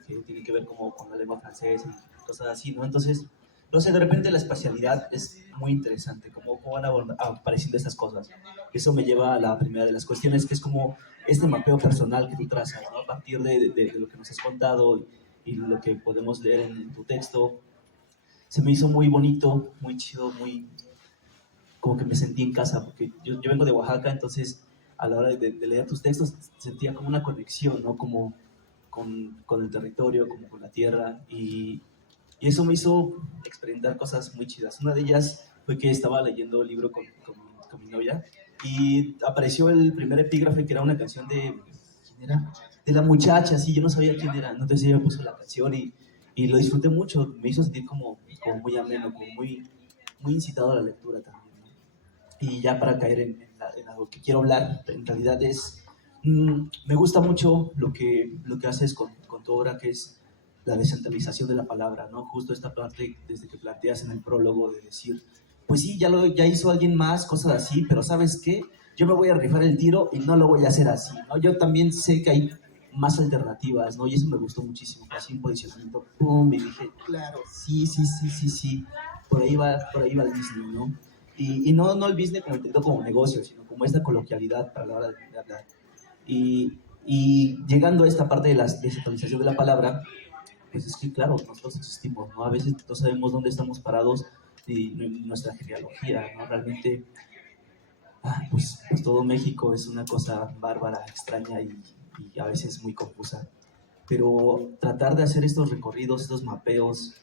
que tiene que ver como con la lengua francesa y cosas así, ¿no? Entonces, no sé, de repente la espacialidad es muy interesante, cómo van apareciendo estas cosas. Eso me lleva a la primera de las cuestiones, que es como este mapeo personal que tú trazas, ¿no? A partir de lo que nos has contado y lo que podemos leer en tu texto. Se me hizo muy bonito, muy chido, muy... como que me sentí en casa, porque yo vengo de Oaxaca, entonces a la hora de leer tus textos sentía como una conexión, ¿no? Como con el territorio, como con la tierra, y eso me hizo experimentar cosas muy chidas. Una de ellas fue que estaba leyendo el libro con mi novia y apareció el primer epígrafe, que era una canción de... ¿quién era? De la muchacha, sí, yo no sabía quién era, entonces ella puso la canción y lo disfruté mucho, me hizo sentir como muy ameno, como muy incitado a la lectura también, ¿no? Y ya para caer en lo que quiero hablar, en realidad es... me gusta mucho lo que haces con tu obra, que es la descentralización de la palabra, ¿no? Justo esta parte desde que planteas en el prólogo de decir, pues sí, ya hizo alguien más, cosas así, pero ¿sabes qué? Yo me voy a rifar el tiro y no lo voy a hacer así, ¿no? Yo también sé que hay más alternativas, ¿no? Y eso me gustó muchísimo, así un posicionamiento, pum, y dije, claro, sí, por ahí va el business, ¿no? Y no el business como entendido como negocio, sino como esta coloquialidad para la hora de hablar. Y Y llegando a esta parte de la descentralización de la palabra, pues es que claro, nosotros existimos, ¿no? A veces no sabemos dónde estamos parados y nuestra genealogía, ¿no? Realmente, pues todo México es una cosa bárbara, extraña y a veces muy confusa. Pero tratar de hacer estos recorridos, estos mapeos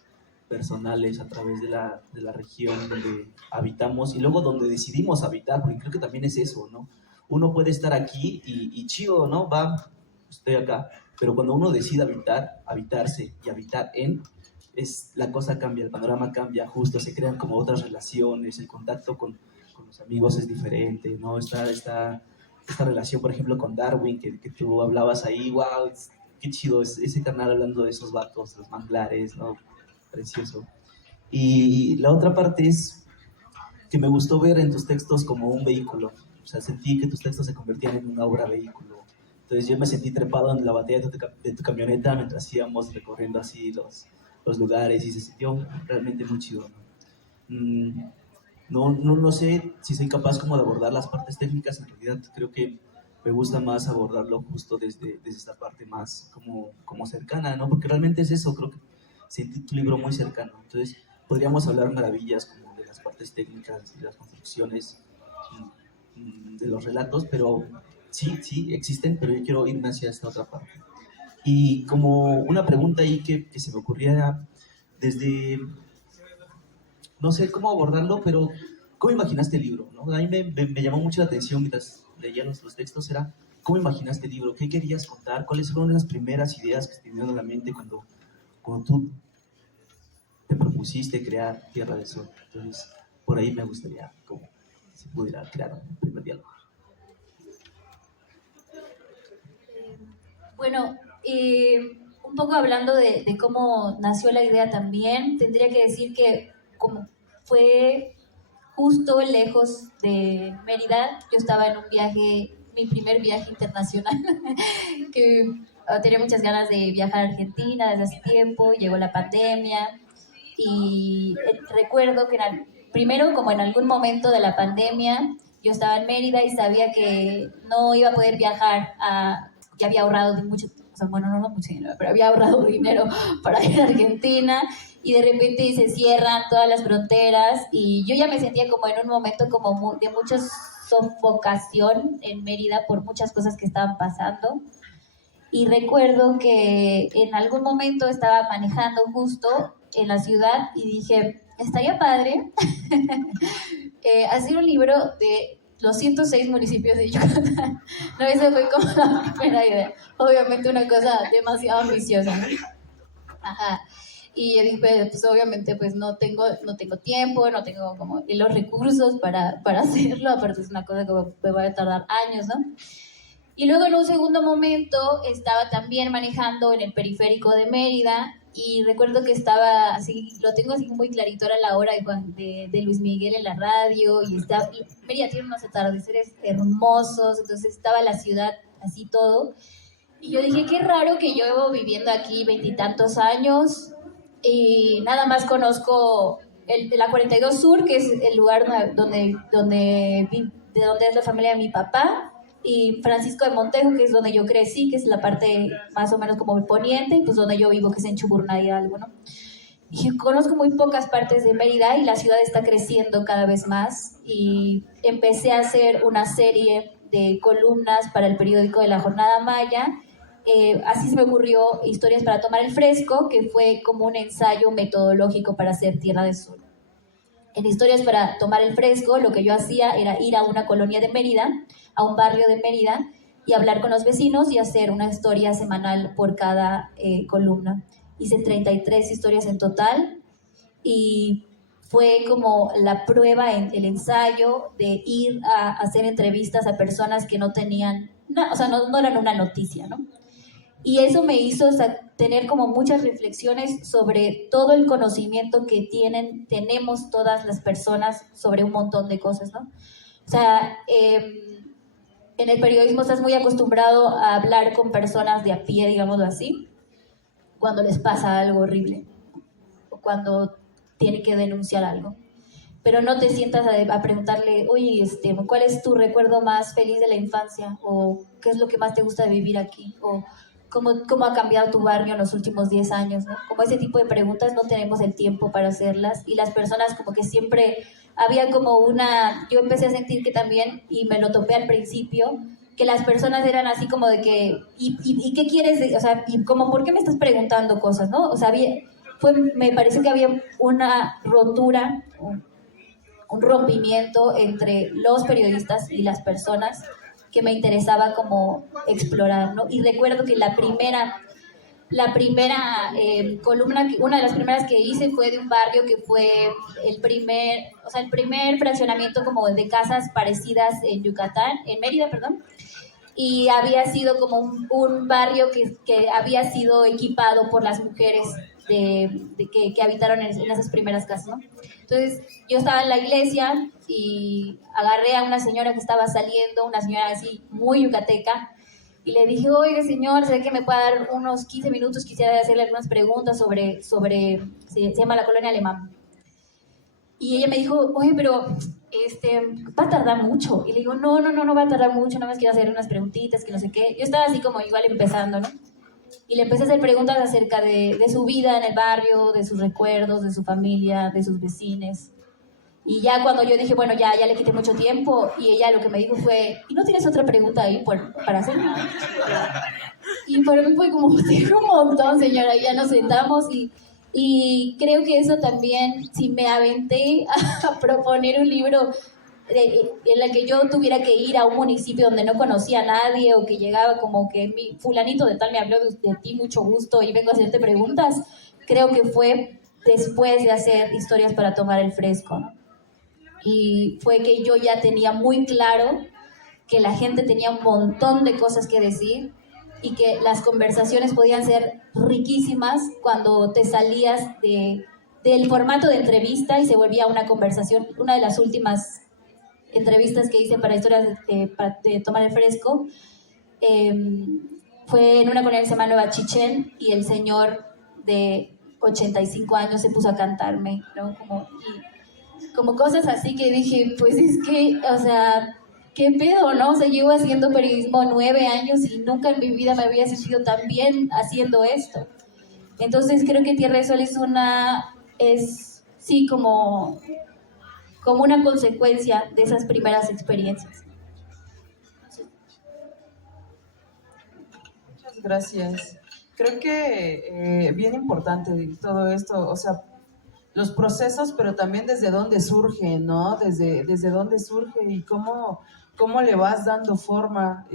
personales a través de la región donde habitamos y luego donde decidimos habitar, porque creo que también es eso, ¿no? Uno puede estar aquí y chido, ¿no? Va, estoy acá, pero cuando uno decide habitar, habitarse y habitar la cosa cambia, el panorama cambia, justo se crean como otras relaciones, el contacto con los amigos es diferente, ¿no? Esta relación, por ejemplo, con Darwin, que tú hablabas ahí, wow, qué chido ese canal hablando de esos vatos, los manglares, ¿no? Precioso. Y la otra parte es que me gustó ver en tus textos como un vehículo. O sea, sentí que tus textos se convertían en una obra vehículo. Entonces yo me sentí trepado en la batería de tu camioneta mientras íbamos recorriendo así los lugares y se sintió realmente muy chido, ¿no? No sé si soy capaz como de abordar las partes técnicas. En realidad creo que me gusta más abordarlo justo desde esta parte más como cercana, ¿no? Porque realmente es eso, creo que sentí tu libro muy cercano. Entonces podríamos hablar maravillas como de las partes técnicas y las construcciones de los relatos, pero sí, existen, pero yo quiero irme hacia esta otra parte. Y como una pregunta ahí que se me ocurría desde, no sé cómo abordarlo, pero ¿cómo imaginaste el libro? ¿No? A mí me llamó mucho la atención mientras leía los textos, era ¿cómo imaginaste el libro? ¿Qué querías contar? ¿Cuáles fueron las primeras ideas que te vinieron a la mente cuando tú te propusiste crear Tierra del Sol? Entonces, por ahí me gustaría como si pudiera crear un primer diálogo. Bueno, un poco hablando de cómo nació la idea también, tendría que decir que como fue justo lejos de Mérida, yo estaba en un viaje, mi primer viaje internacional, que tenía muchas ganas de viajar a Argentina desde hace tiempo, llegó la pandemia y recuerdo que primero como en algún momento de la pandemia yo estaba en Mérida y sabía que no iba a poder viajar ya había ahorrado mucho, o sea, bueno, no mucho dinero, pero había ahorrado dinero para ir a Argentina y de repente se cierran todas las fronteras y yo ya me sentía como en un momento como de mucha sofocación en Mérida por muchas cosas que estaban pasando. Y recuerdo que en algún momento estaba manejando justo en la ciudad y dije, estaría padre hacer un libro de los 106 municipios de Yucatán. No, esa fue como la primera idea. Obviamente una cosa demasiado ambiciosa, ¿no? Ajá. Y yo dije, pues obviamente pues no tengo tiempo, no tengo como los recursos para hacerlo, aparte es una cosa que me va a tardar años, ¿no? Y luego en un segundo momento estaba también manejando en el periférico de Mérida y recuerdo que estaba así, lo tengo así muy clarito, era la hora de Luis Miguel en la radio y Mérida tiene unos atardeceres hermosos, entonces estaba la ciudad así todo. Y yo dije, qué raro que yo llevo viviendo aquí 20 y tantos años y nada más conozco la 42 Sur, que es el lugar de donde es la familia de mi papá, y Francisco de Montejo, que es donde yo crecí, que es la parte más o menos como el poniente, y pues donde yo vivo, que es en Chuburná y algo, ¿no? Y conozco muy pocas partes de Mérida y la ciudad está creciendo cada vez más y empecé a hacer una serie de columnas para el periódico de la Jornada Maya. Así se me ocurrió Historias para tomar el fresco, que fue como un ensayo metodológico para hacer Tierra del Sol. En Historias para tomar el fresco, lo que yo hacía era ir a una colonia de Mérida, a un barrio de Mérida, y hablar con los vecinos y hacer una historia semanal por cada columna. Hice 33 historias en total y fue como la prueba, el ensayo de ir a hacer entrevistas a personas que no tenían, o sea, no eran una noticia, ¿no? Y eso me hizo tener como muchas reflexiones sobre todo el conocimiento que tenemos todas las personas sobre un montón de cosas, ¿no? O sea, en el periodismo estás muy acostumbrado a hablar con personas de a pie, digámoslo así, cuando les pasa algo horrible o cuando tienen que denunciar algo. pero no te sientas a preguntarle, oye, ¿cuál es tu recuerdo más feliz de la infancia? ¿O qué es lo que más te gusta de vivir aquí? ¿O cómo ha cambiado tu barrio en los últimos 10 años? ¿No? Como ese tipo de preguntas no tenemos el tiempo para hacerlas, y las personas como que siempre había como yo empecé a sentir que también, y me lo topé al principio, que las personas eran así como de que, ¿y qué quieres? O sea, y como, ¿por qué me estás preguntando cosas, no? O sea, me parece que había una rotura, un rompimiento entre los periodistas y las personas que me interesaba como explorar, ¿no? Y recuerdo que la primera columna, una de las primeras que hice fue de un barrio que fue el primer fraccionamiento como de casas parecidas en Yucatán, en Mérida, perdón, y había sido como un barrio que había sido equipado por las mujeres que habitaron en esas primeras casas, ¿no? Entonces yo estaba en la iglesia y agarré a una señora que estaba saliendo, una señora así muy yucateca, y le dije, oiga señor, ¿sabe que me puede dar unos 15 minutos? Quisiera hacerle algunas preguntas sobre se llama la Colonia Alemán. Y ella me dijo, oye, pero va a tardar mucho. Y le digo, no va a tardar mucho, nada más quiero hacer unas preguntitas, que no sé qué. Yo estaba así como igual empezando, ¿no? Y le empecé a hacer preguntas acerca de su vida en el barrio, de sus recuerdos, de su familia, de sus vecinos. Y ya cuando yo dije, bueno, ya le quité mucho tiempo, y ella lo que me dijo fue, ¿y no tienes otra pregunta ahí para hacer? Y para mí fue como, tengo un montón, señora, ya nos sentamos y creo que eso también, si me aventé a proponer un libro en la que yo tuviera que ir a un municipio donde no conocía a nadie, o que llegaba como que fulanito de tal me habló de ti, mucho gusto, y vengo a hacerte preguntas, creo que fue después de hacer Historias para tomar el fresco, ¿no? Y fue que yo ya tenía muy claro que la gente tenía un montón de cosas que decir, y que las conversaciones podían ser riquísimas cuando te salías del formato de entrevista y se volvía una conversación. Una de las últimas entrevistas que hice para Historias de tomar el fresco fue en una colonia que se llama Nueva Chichén, y el señor de 85 años se puso a cantarme, ¿no? Como cosas así que dije, pues es que, o sea, ¿qué pedo, no? O sea, llevo haciendo periodismo 9 años y nunca en mi vida me había sentido tan bien haciendo esto. Entonces creo que Tierra de Sol es sí, como una consecuencia de esas primeras experiencias. Muchas gracias. Creo que bien importante todo esto, o sea, los procesos, pero también desde dónde surge, ¿no? Desde dónde surge y cómo le vas dando forma,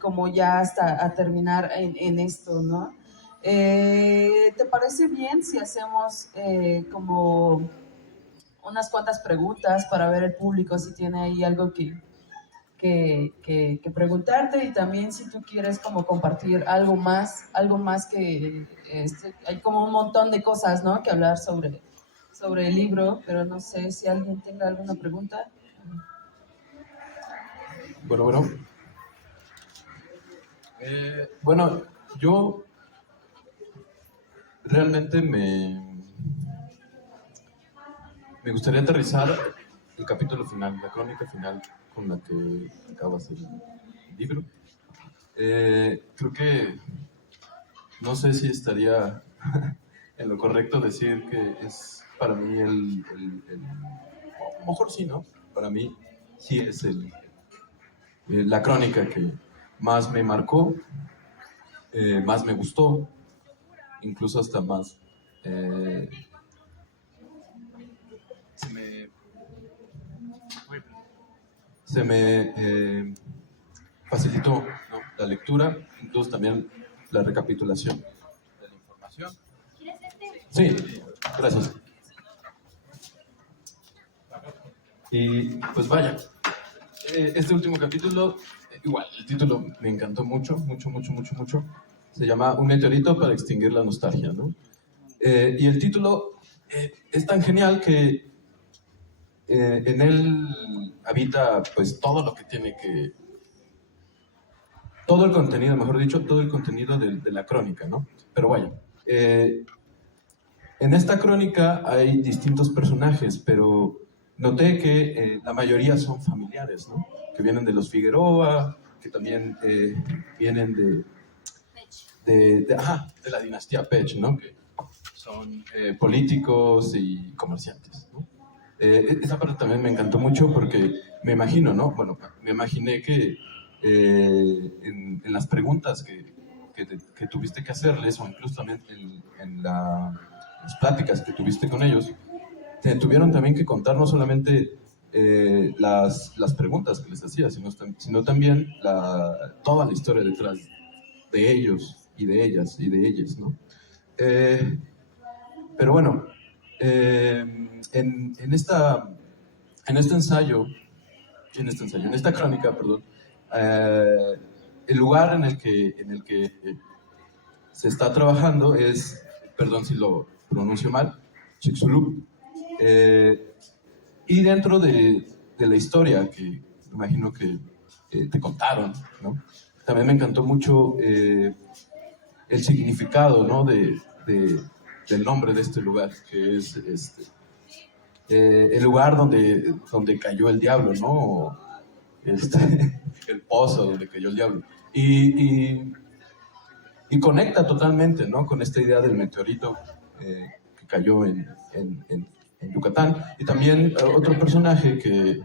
como ya hasta a terminar en esto, ¿no? ¿Te parece bien si hacemos como unas cuantas preguntas para ver el público si tiene ahí algo que preguntarte, y también si tú quieres como compartir algo más que hay como un montón de cosas, ¿no? Que hablar sobre el libro, pero no sé si alguien tenga alguna pregunta. Bueno, yo realmente me gustaría aterrizar el capítulo final, la crónica final con la que acabo de hacer el libro. Creo que no sé si estaría en lo correcto decir que es para mí a lo mejor sí, ¿no? Para mí sí es la crónica que más me marcó, más me gustó, incluso hasta más se me facilitó, ¿no? La lectura, incluso también la recapitulación de la información. Sí, gracias. Y pues vaya, este último capítulo, igual, el título me encantó mucho. Se llama Un meteorito para extinguir la nostalgia, ¿no? Y el título es tan genial que en él habita pues todo lo que tiene que... Todo el contenido, mejor dicho, todo el contenido de la crónica, ¿no? Pero vaya, en esta crónica hay distintos personajes, pero noté que la mayoría son familiares, ¿no? Que vienen de los Figueroa, que también vienen de la dinastía Pech, ¿no? Que son políticos y comerciantes, ¿no? Esa parte también me encantó mucho porque me imagino, ¿no? Bueno, me imaginé que en las preguntas que tuviste que hacerles, o incluso también en las pláticas que tuviste con ellos, te tuvieron también que contar no solamente las preguntas que les hacías, sino también toda la historia detrás de ellos y de ellas y de ellas, ¿no? Pero bueno, en este ensayo, en esta crónica, perdón, el lugar en el que se está trabajando es, perdón si lo pronuncio mal, Chicxulub. Y dentro de la historia que me imagino que te contaron, ¿no? También me encantó mucho el significado, ¿no? del nombre de este lugar, que es el lugar donde cayó el diablo, ¿no? El pozo donde cayó el diablo. Y conecta totalmente, ¿no? Con esta idea del meteorito que cayó en Yucatán. Y también otro personaje que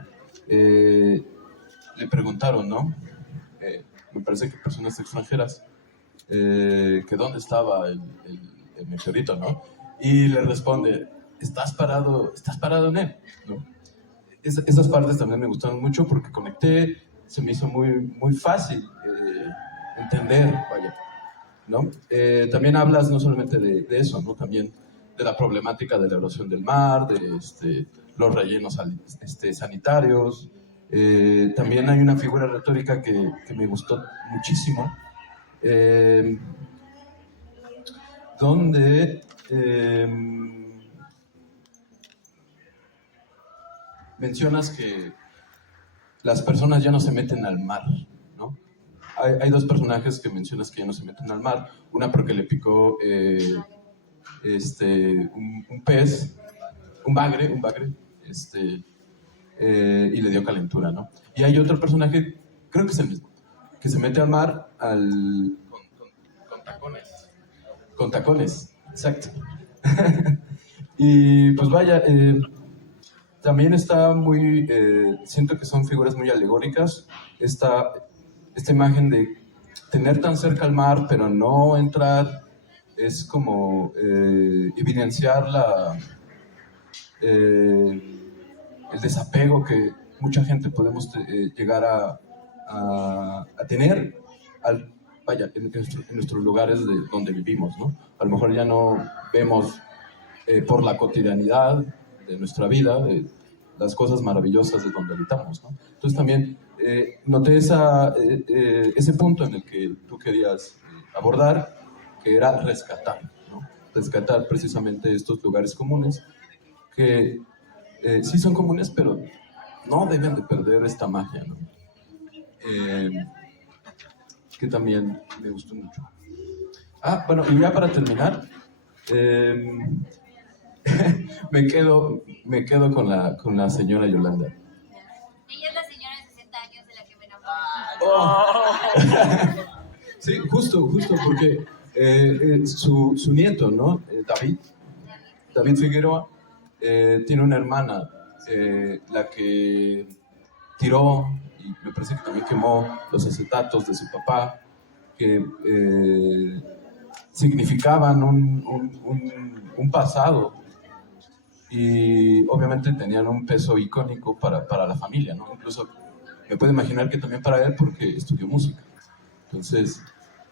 le preguntaron, ¿no? Me parece que personas extranjeras, que dónde estaba el meteorito, ¿no? Y le responde, estás parado en él, ¿no? Esas partes también me gustaron mucho porque conecté, se me hizo muy fácil entender, vaya, ¿no? También hablas no solamente de eso, ¿no? También de la problemática de la erosión del mar, de los rellenos sanitarios. También hay una figura retórica que me gustó muchísimo, donde mencionas que las personas ya no se meten al mar, ¿no? Hay dos personajes que mencionas que ya no se meten al mar. Una porque le picó un pez, un bagre, y le dio calentura, ¿no? Y hay otro personaje, creo que es el mismo, que se mete al mar con tacones. Con tacones, exacto. Y pues vaya, también está siento que son figuras muy alegóricas, esta imagen de tener tan cerca al mar pero no entrar, es como evidenciar el desapego que mucha gente podemos llegar a tener en nuestros lugares donde vivimos, ¿no? A lo mejor ya no vemos por la cotidianidad de nuestra vida las cosas maravillosas de donde habitamos, ¿no? Entonces también noté ese punto en el que tú querías abordar, que era rescatar, ¿no? Rescatar precisamente estos lugares comunes que sí son comunes, pero no deben de perder esta magia, ¿no? Que también me gustó mucho. Bueno, y ya para terminar, me quedo con la señora Yolanda. Ella es la señora de 60 años de la que me enamoré. Sí, justo, porque su nieto, ¿no? David Figueroa, tiene una hermana, la que tiró, y me parece que también quemó los acetatos de su papá, que significaban un pasado y obviamente tenían un peso icónico para la familia, ¿no? Incluso me puedo imaginar que también para él, porque estudió música. Entonces,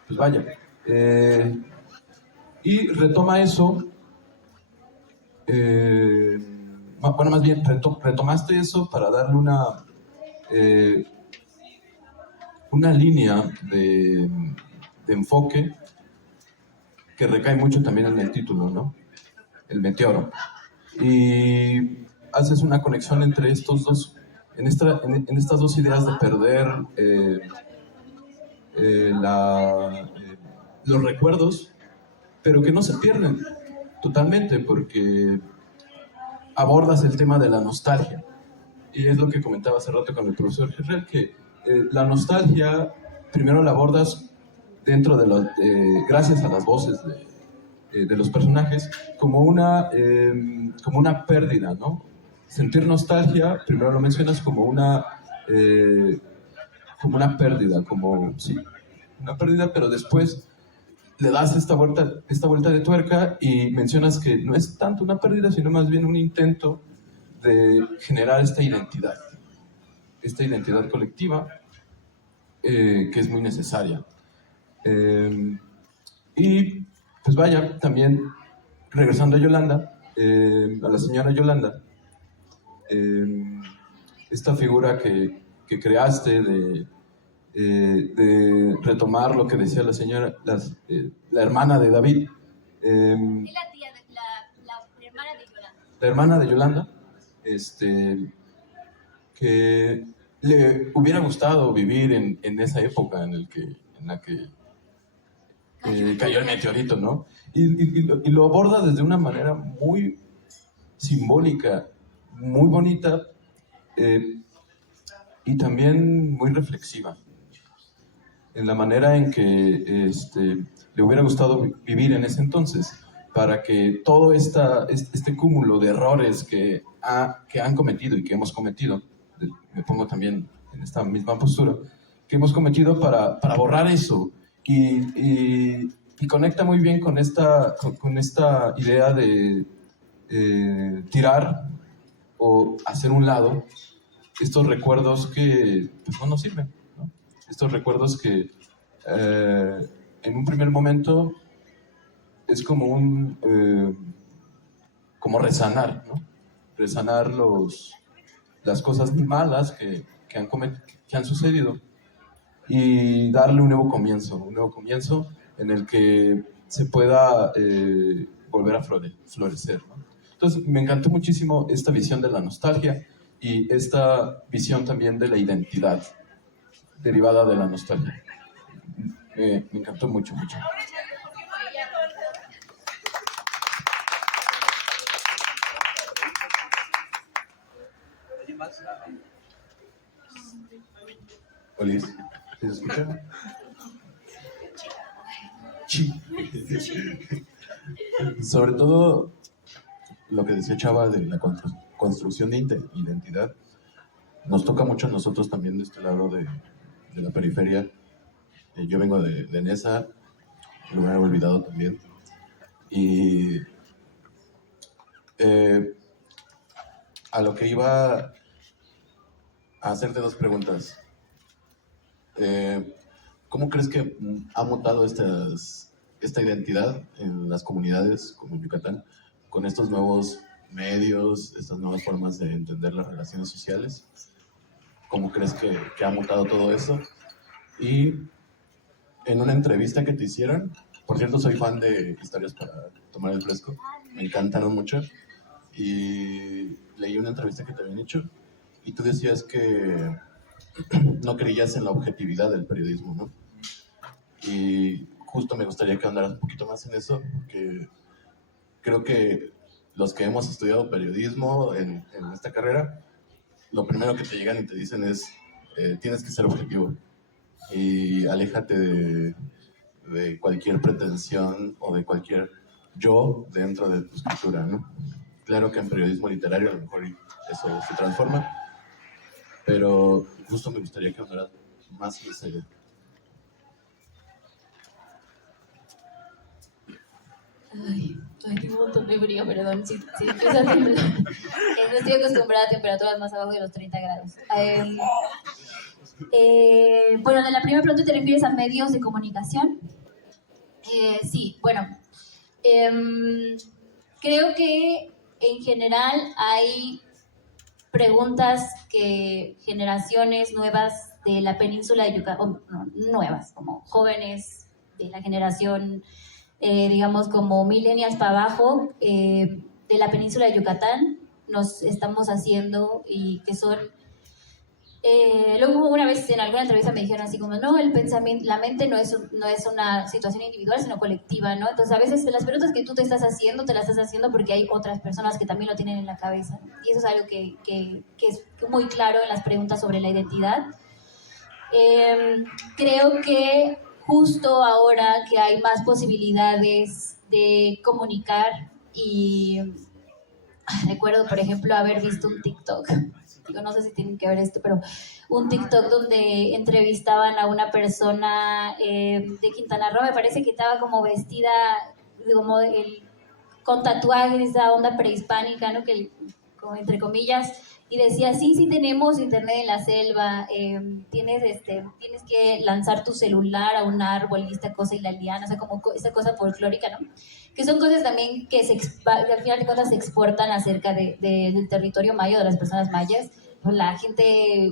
pues vaya. Y retoma eso. Bueno, más bien, retomaste eso para darle una línea de enfoque que recae mucho también en el título, ¿no? El meteoro. Y haces una conexión entre estos dos, en estas dos ideas de perder los recuerdos, pero que no se pierden totalmente, porque abordas el tema de la nostalgia. Y es lo que comentaba hace rato con el profesor Herrera, que la nostalgia primero la abordas dentro de gracias a las voces de los personajes, como una pérdida, ¿no? Sentir nostalgia, primero lo mencionas como una pérdida, sí, una pérdida, pero después le das esta vuelta de tuerca y mencionas que no es tanto una pérdida, sino más bien un intento de generar esta identidad colectiva que es muy necesaria. Y pues vaya, también regresando a Yolanda, a la señora Yolanda, esta figura que creaste de retomar lo que decía la señora, la hermana de David. Es la tía, la hermana de Yolanda. La hermana de Yolanda, que le hubiera gustado vivir en esa época en la que cayó el meteorito, ¿no? Y lo aborda desde una manera muy simbólica, muy bonita y también muy reflexiva. En la manera en que le hubiera gustado vivir en ese entonces, para que todo este cúmulo de errores que han cometido y que hemos cometido, me pongo también en esta misma postura, que hemos cometido para borrar eso. Y conecta muy bien con esta idea de tirar o hacer un lado estos recuerdos que pues, no nos sirven, ¿no? Estos recuerdos que en un primer momento es como como resanar, ¿no? Resanar las cosas malas que han sucedido y darle un nuevo comienzo en el que se pueda volver a florecer, ¿no? Entonces me encantó muchísimo esta visión de la nostalgia y esta visión también de la identidad derivada de la nostalgia. Me encantó mucho. Olis, ¿se escucha? Sí. Sobre todo lo que decía Chava de la construcción de identidad, nos toca mucho a nosotros también de este lado de la periferia. Yo vengo de Nesa, lugar olvidado también. Y a lo que iba a hacerte dos preguntas. ¿Cómo crees que ha mutado esta identidad en las comunidades como Yucatán con estos nuevos medios, estas nuevas formas de entender las relaciones sociales? ¿Cómo crees que ha mutado todo eso? Y en una entrevista que te hicieron, por cierto, soy fan de Historias para Tomar el Fresco, me encantaron mucho, y leí una entrevista que te habían hecho y tú decías que no creías en la objetividad del periodismo, ¿no? Y justo me gustaría que andaras un poquito más en eso, porque creo que los que hemos estudiado periodismo en esta carrera, lo primero que te llegan y te dicen es tienes que ser objetivo y aléjate de cualquier pretensión o de cualquier yo dentro de tu escritura, ¿no? Claro que en periodismo literario a lo mejor eso se transforma, pero justo me gustaría que hablaras más en ese. Ay, tengo un montón de frío, perdón, sí, empieza a temblar. No estoy acostumbrada a temperaturas más abajo de los 30 grados. Bueno, de la primera pregunta, ¿te refieres a medios de comunicación? Sí, bueno, creo que en general hay preguntas que generaciones nuevas de la península de Yucatán, nuevas, como jóvenes de la generación, digamos como millennials para abajo, de la península de Yucatán, nos estamos haciendo y que son Luego una vez en alguna entrevista me dijeron así como, no, el pensamiento, la mente no es una situación individual, sino colectiva, ¿no? Entonces a veces las preguntas que tú te las estás haciendo porque hay otras personas que también lo tienen en la cabeza, ¿no? Y eso es algo que es muy claro en las preguntas sobre la identidad. Creo que justo ahora que hay más posibilidades de comunicar y recuerdo, por ejemplo, haber visto un TikTok, digo, no sé si tienen que ver esto, pero un TikTok donde entrevistaban a una persona de Quintana Roo, me parece que estaba como vestida como con tatuajes, esa onda prehispánica, ¿no? Que, como entre comillas, y decía, sí tenemos internet en la selva, tienes que lanzar tu celular a un árbol y esta cosa y la liana, o sea, como esa cosa folclórica, ¿no? Que son cosas también que al final de cuentas se exportan acerca del territorio maya, de las personas mayas. Pues la gente,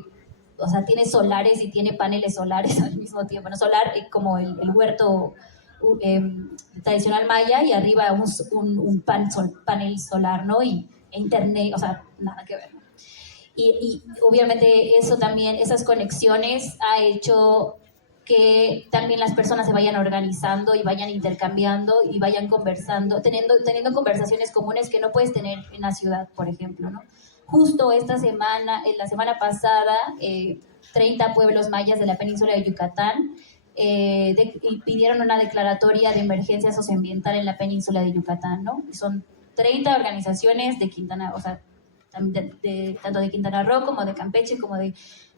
o sea, tiene solares y tiene paneles solares al mismo tiempo, ¿no? Solar como el huerto tradicional maya y arriba un panel solar, ¿no? E internet, o sea, nada que ver, ¿no? Y obviamente eso también, esas conexiones ha hecho que también las personas se vayan organizando y vayan intercambiando y vayan conversando, teniendo conversaciones comunes que no puedes tener en la ciudad, por ejemplo, ¿no? Justo la semana pasada, 30 pueblos mayas de la península de Yucatán pidieron una declaratoria de emergencia socioambiental en la península de Yucatán, ¿no? Son 30 organizaciones de Quintana, o sea, tanto de Quintana Roo como de Campeche como de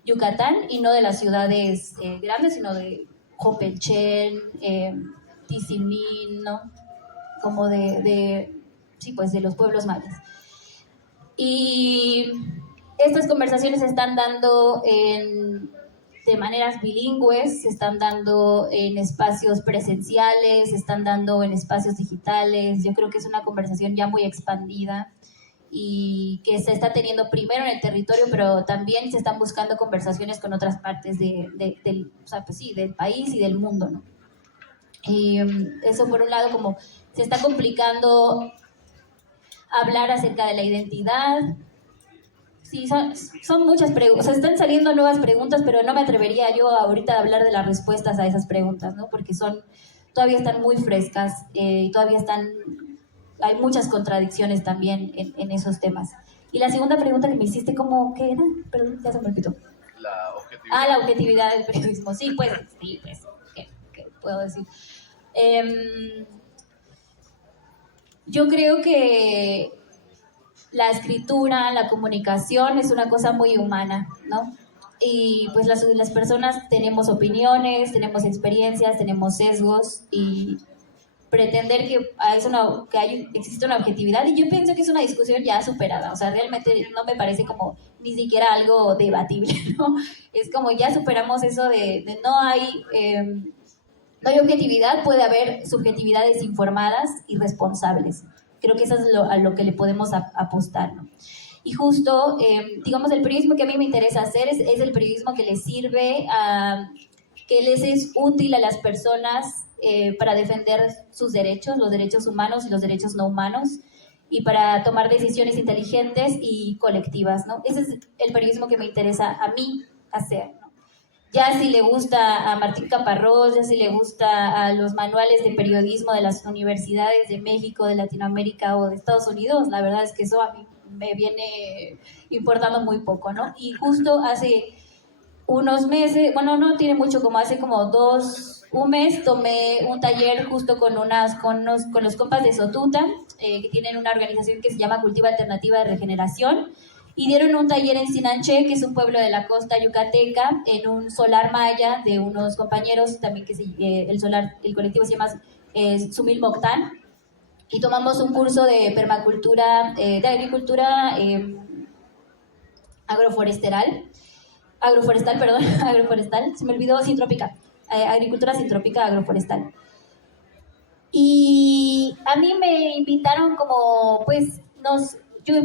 Yucatán, y no de las ciudades grandes, sino de Jopelchen, Tizimín, ¿no? Como sí, pues de los pueblos mayas. Y estas conversaciones se están dando de maneras bilingües, se están dando en espacios presenciales, se están dando en espacios digitales. Yo creo que es una conversación ya muy expandida y que se está teniendo primero en el territorio, pero también se están buscando conversaciones con otras partes o sea, pues sí, del país y del mundo, ¿no? Y eso por un lado, como se está complicando hablar acerca de la identidad. Sí, son muchas preguntas, o sea, están saliendo nuevas preguntas, pero no me atrevería yo ahorita a hablar de las respuestas a esas preguntas, ¿no? Porque todavía están muy frescas y todavía hay muchas contradicciones también en esos temas. Y la segunda pregunta que me hiciste, ¿qué era? Perdón, ya se me olvidó. La objetividad. La objetividad del periodismo. Sí, pues, ¿qué puedo decir? Yo creo que la escritura, la comunicación es una cosa muy humana, ¿no? Y pues las personas tenemos opiniones, tenemos experiencias, tenemos sesgos, y pretender que existe una objetividad, y yo pienso que es una discusión ya superada, o sea, realmente no me parece como ni siquiera algo debatible, ¿no? Es como ya superamos eso de no hay objetividad, puede haber subjetividades informadas y responsables. Creo que eso es a lo que le podemos apostar, ¿no? Y justo, digamos, el periodismo que a mí me interesa hacer es el periodismo que les sirve que les es útil a las personas para defender sus derechos, los derechos humanos y los derechos no humanos, y para tomar decisiones inteligentes y colectivas, ¿no? Ese es el periodismo que me interesa a mí hacer, ¿no? Ya si le gusta a Martín Caparrós, ya si le gusta a los manuales de periodismo de las universidades de México, de Latinoamérica o de Estados Unidos, la verdad es que eso a mí me viene importando muy poco, ¿no? Y justo hace unos meses, bueno, no tiene mucho, como hace como un mes, tomé un taller justo con los compas de Sotuta, que tienen una organización que se llama Cultiva Alternativa de Regeneración, y dieron un taller en Sinanché, que es un pueblo de la costa yucateca, en un solar maya de unos compañeros también, el colectivo se llama Sumil Moctán, y tomamos un curso de permacultura, de agricultura agroforestal, se me olvidó, sintrópica, agricultura sintrópica agroforestal. Y a mí me invitaron yo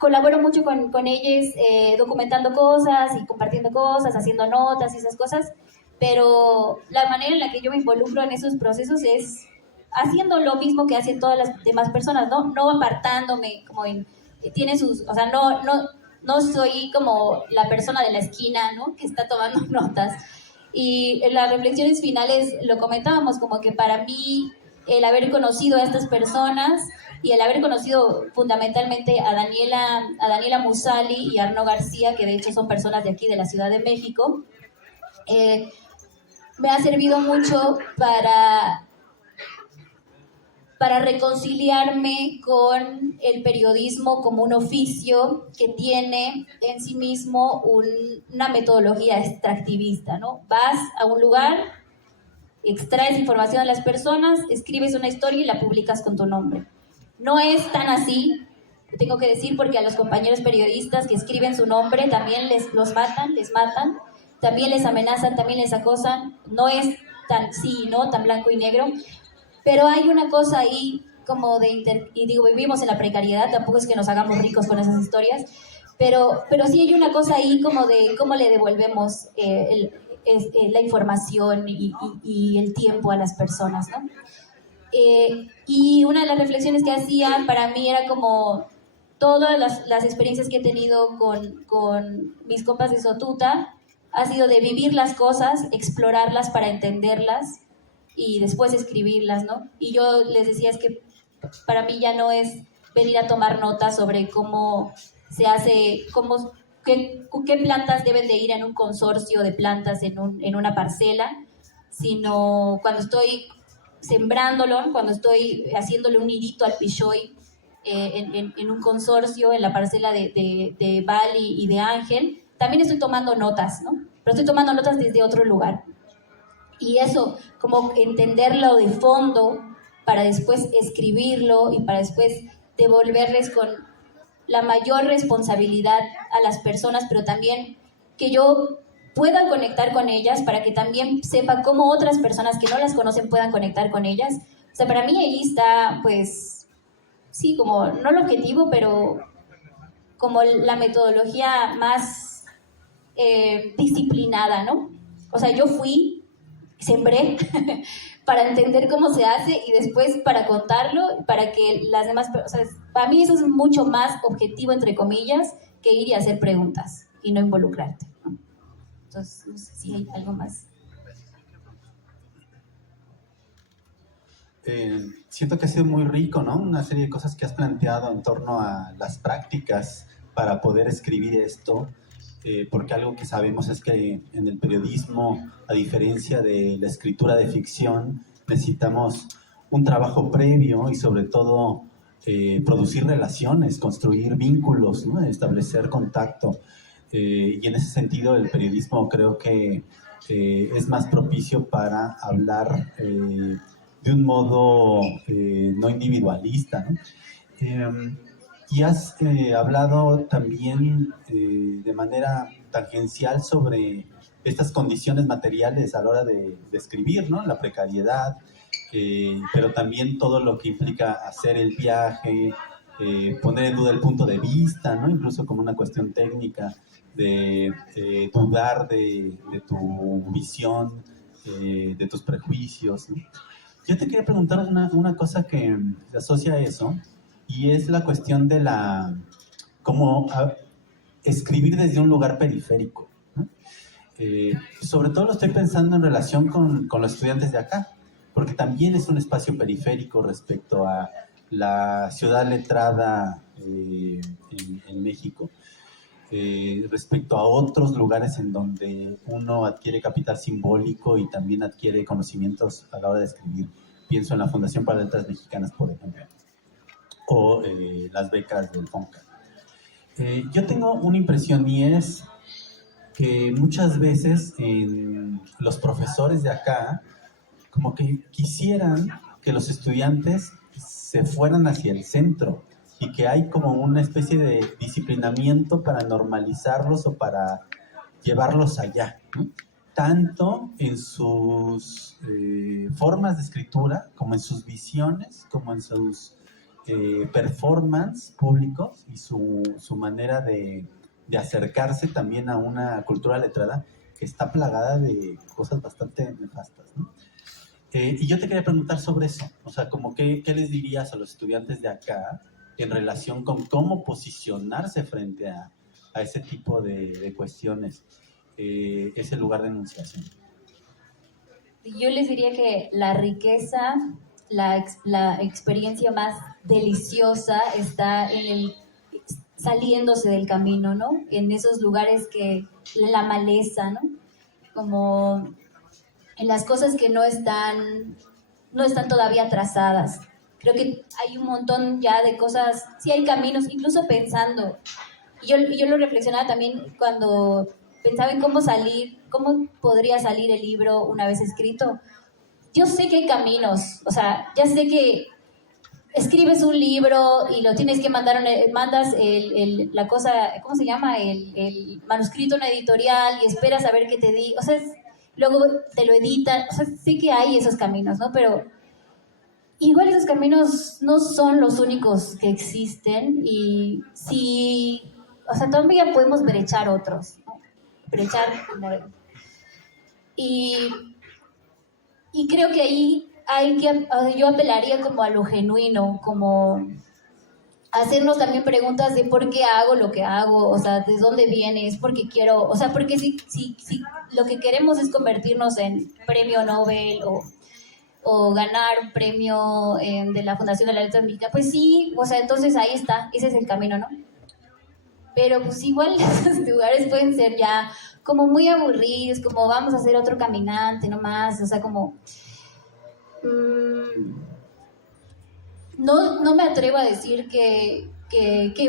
colaboro mucho con ellos, documentando cosas y compartiendo cosas, haciendo notas y esas cosas, pero la manera en la que yo me involucro en esos procesos es haciendo lo mismo que hacen todas las demás personas, no apartándome, como tiene sus, o sea, no no soy como la persona de la esquina, ¿no? Que está tomando notas. Y en las reflexiones finales lo comentábamos, como que para mí el haber conocido a estas personas y el haber conocido fundamentalmente a Daniela Musali y Arno García, que de hecho son personas de aquí, de la Ciudad de México, me ha servido mucho para reconciliarme con el periodismo como un oficio que tiene en sí mismo una metodología extractivista, ¿no? Vas a un lugar, extraes información de las personas, escribes una historia y la publicas con tu nombre. No es tan así, tengo que decir, porque a los compañeros periodistas que escriben su nombre también los matan, también les amenazan, también les acosan. No es tan sí, ¿no? Tan blanco y negro. Pero hay una cosa ahí como y digo, vivimos en la precariedad, tampoco es que nos hagamos ricos con esas historias, pero sí hay una cosa ahí como de cómo le devolvemos la información y el tiempo a las personas, ¿no? Y una de las reflexiones que hacía para mí era como todas las experiencias que he tenido con mis compas de Sotuta ha sido de vivir las cosas, explorarlas para entenderlas y después escribirlas, ¿no? Y yo les decía, es que para mí ya no es venir a tomar notas sobre cómo se hace, qué plantas deben de ir en un consorcio de plantas en una parcela, sino cuando estoy sembrándolo, cuando estoy haciéndole un nidito al pichoy en un consorcio, en la parcela de Bali y de Ángel, también estoy tomando notas, ¿no? Pero estoy tomando notas desde otro lugar. Y eso, como entenderlo de fondo para después escribirlo y para después devolverles con la mayor responsabilidad a las personas, pero también que yo pueda conectar con ellas para que también sepa cómo otras personas que no las conocen puedan conectar con ellas. O sea, para mí ahí está, pues, sí, como, no el objetivo, pero como la metodología más disciplinada, ¿no? O sea, yo sembré para entender cómo se hace y después para contarlo, para que las demás, o sea, para mí eso es mucho más objetivo, entre comillas, que ir y hacer preguntas y no involucrarte, ¿no? Entonces, no sé si hay algo más. Siento que ha sido muy rico, ¿no? Una serie de cosas que has planteado en torno a las prácticas para poder escribir esto, porque algo que sabemos es que en el periodismo, a diferencia de la escritura de ficción, necesitamos un trabajo previo y sobre todo producir relaciones, construir vínculos, ¿no? Establecer contacto. Y en ese sentido el periodismo creo que es más propicio para hablar de un modo no individualista, ¿no? Y has hablado también de manera tangencial sobre estas condiciones materiales a la hora de escribir, ¿no? La precariedad, pero también todo lo que implica hacer el viaje, poner en duda el punto de vista, ¿no? Incluso como una cuestión técnica de dudar de tu visión, de tus prejuicios, ¿no? Yo te quería preguntar una cosa que se asocia a eso, y es la cuestión de escribir desde un lugar periférico, ¿no? Sobre todo lo estoy pensando en relación con los estudiantes de acá, porque también es un espacio periférico respecto a la ciudad letrada en México, respecto a otros lugares en donde uno adquiere capital simbólico y también adquiere conocimientos a la hora de escribir. Pienso en la Fundación para Letras Mexicanas, por ejemplo, o las becas del FONCA. Yo tengo una impresión, y es que muchas veces los profesores de acá como que quisieran que los estudiantes se fueran hacia el centro y que hay como una especie de disciplinamiento para normalizarlos o para llevarlos allá, ¿no? Tanto en sus formas de escritura, como en sus visiones, como en sus performance públicos y su manera de acercarse también a una cultura letrada que está plagada de cosas bastante nefastas, ¿no? Y yo te quería preguntar sobre eso, o sea, como ¿qué les dirías a los estudiantes de acá en relación con cómo posicionarse frente a a ese tipo de cuestiones. Es el lugar de enunciación. Yo les diría que la riqueza, la experiencia más deliciosa está en el saliéndose del camino, ¿no? En esos lugares que la maleza, ¿no? Como en las cosas que no están todavía trazadas. Creo que hay un montón ya de cosas, sí hay caminos, incluso pensando. Y yo lo reflexionaba también cuando pensaba en cómo podría salir el libro una vez escrito. Yo sé que hay caminos, o sea, ya sé que escribes un libro y lo tienes que mandar, mandas la cosa, ¿cómo se llama? El manuscrito a una editorial y esperas a ver qué te di, o sea, luego te lo editan, o sea, sé que hay esos caminos, ¿no? Pero igual esos caminos no son los únicos que existen y sí, o sea, todavía podemos brechar otros, ¿no? Brechar como... Y creo que ahí yo apelaría como a lo genuino, como hacernos también preguntas de por qué hago lo que hago, o sea, de dónde viene, es porque quiero, o sea, porque si lo que queremos es convertirnos en premio Nobel o ganar un premio de la Fundación de la Letra Mexicana, pues sí, o sea, entonces ahí está, ese es el camino, ¿no? Pero pues igual esos lugares pueden ser ya como muy aburridos, como vamos a hacer otro caminante nomás, o sea, como... no me atrevo a decir que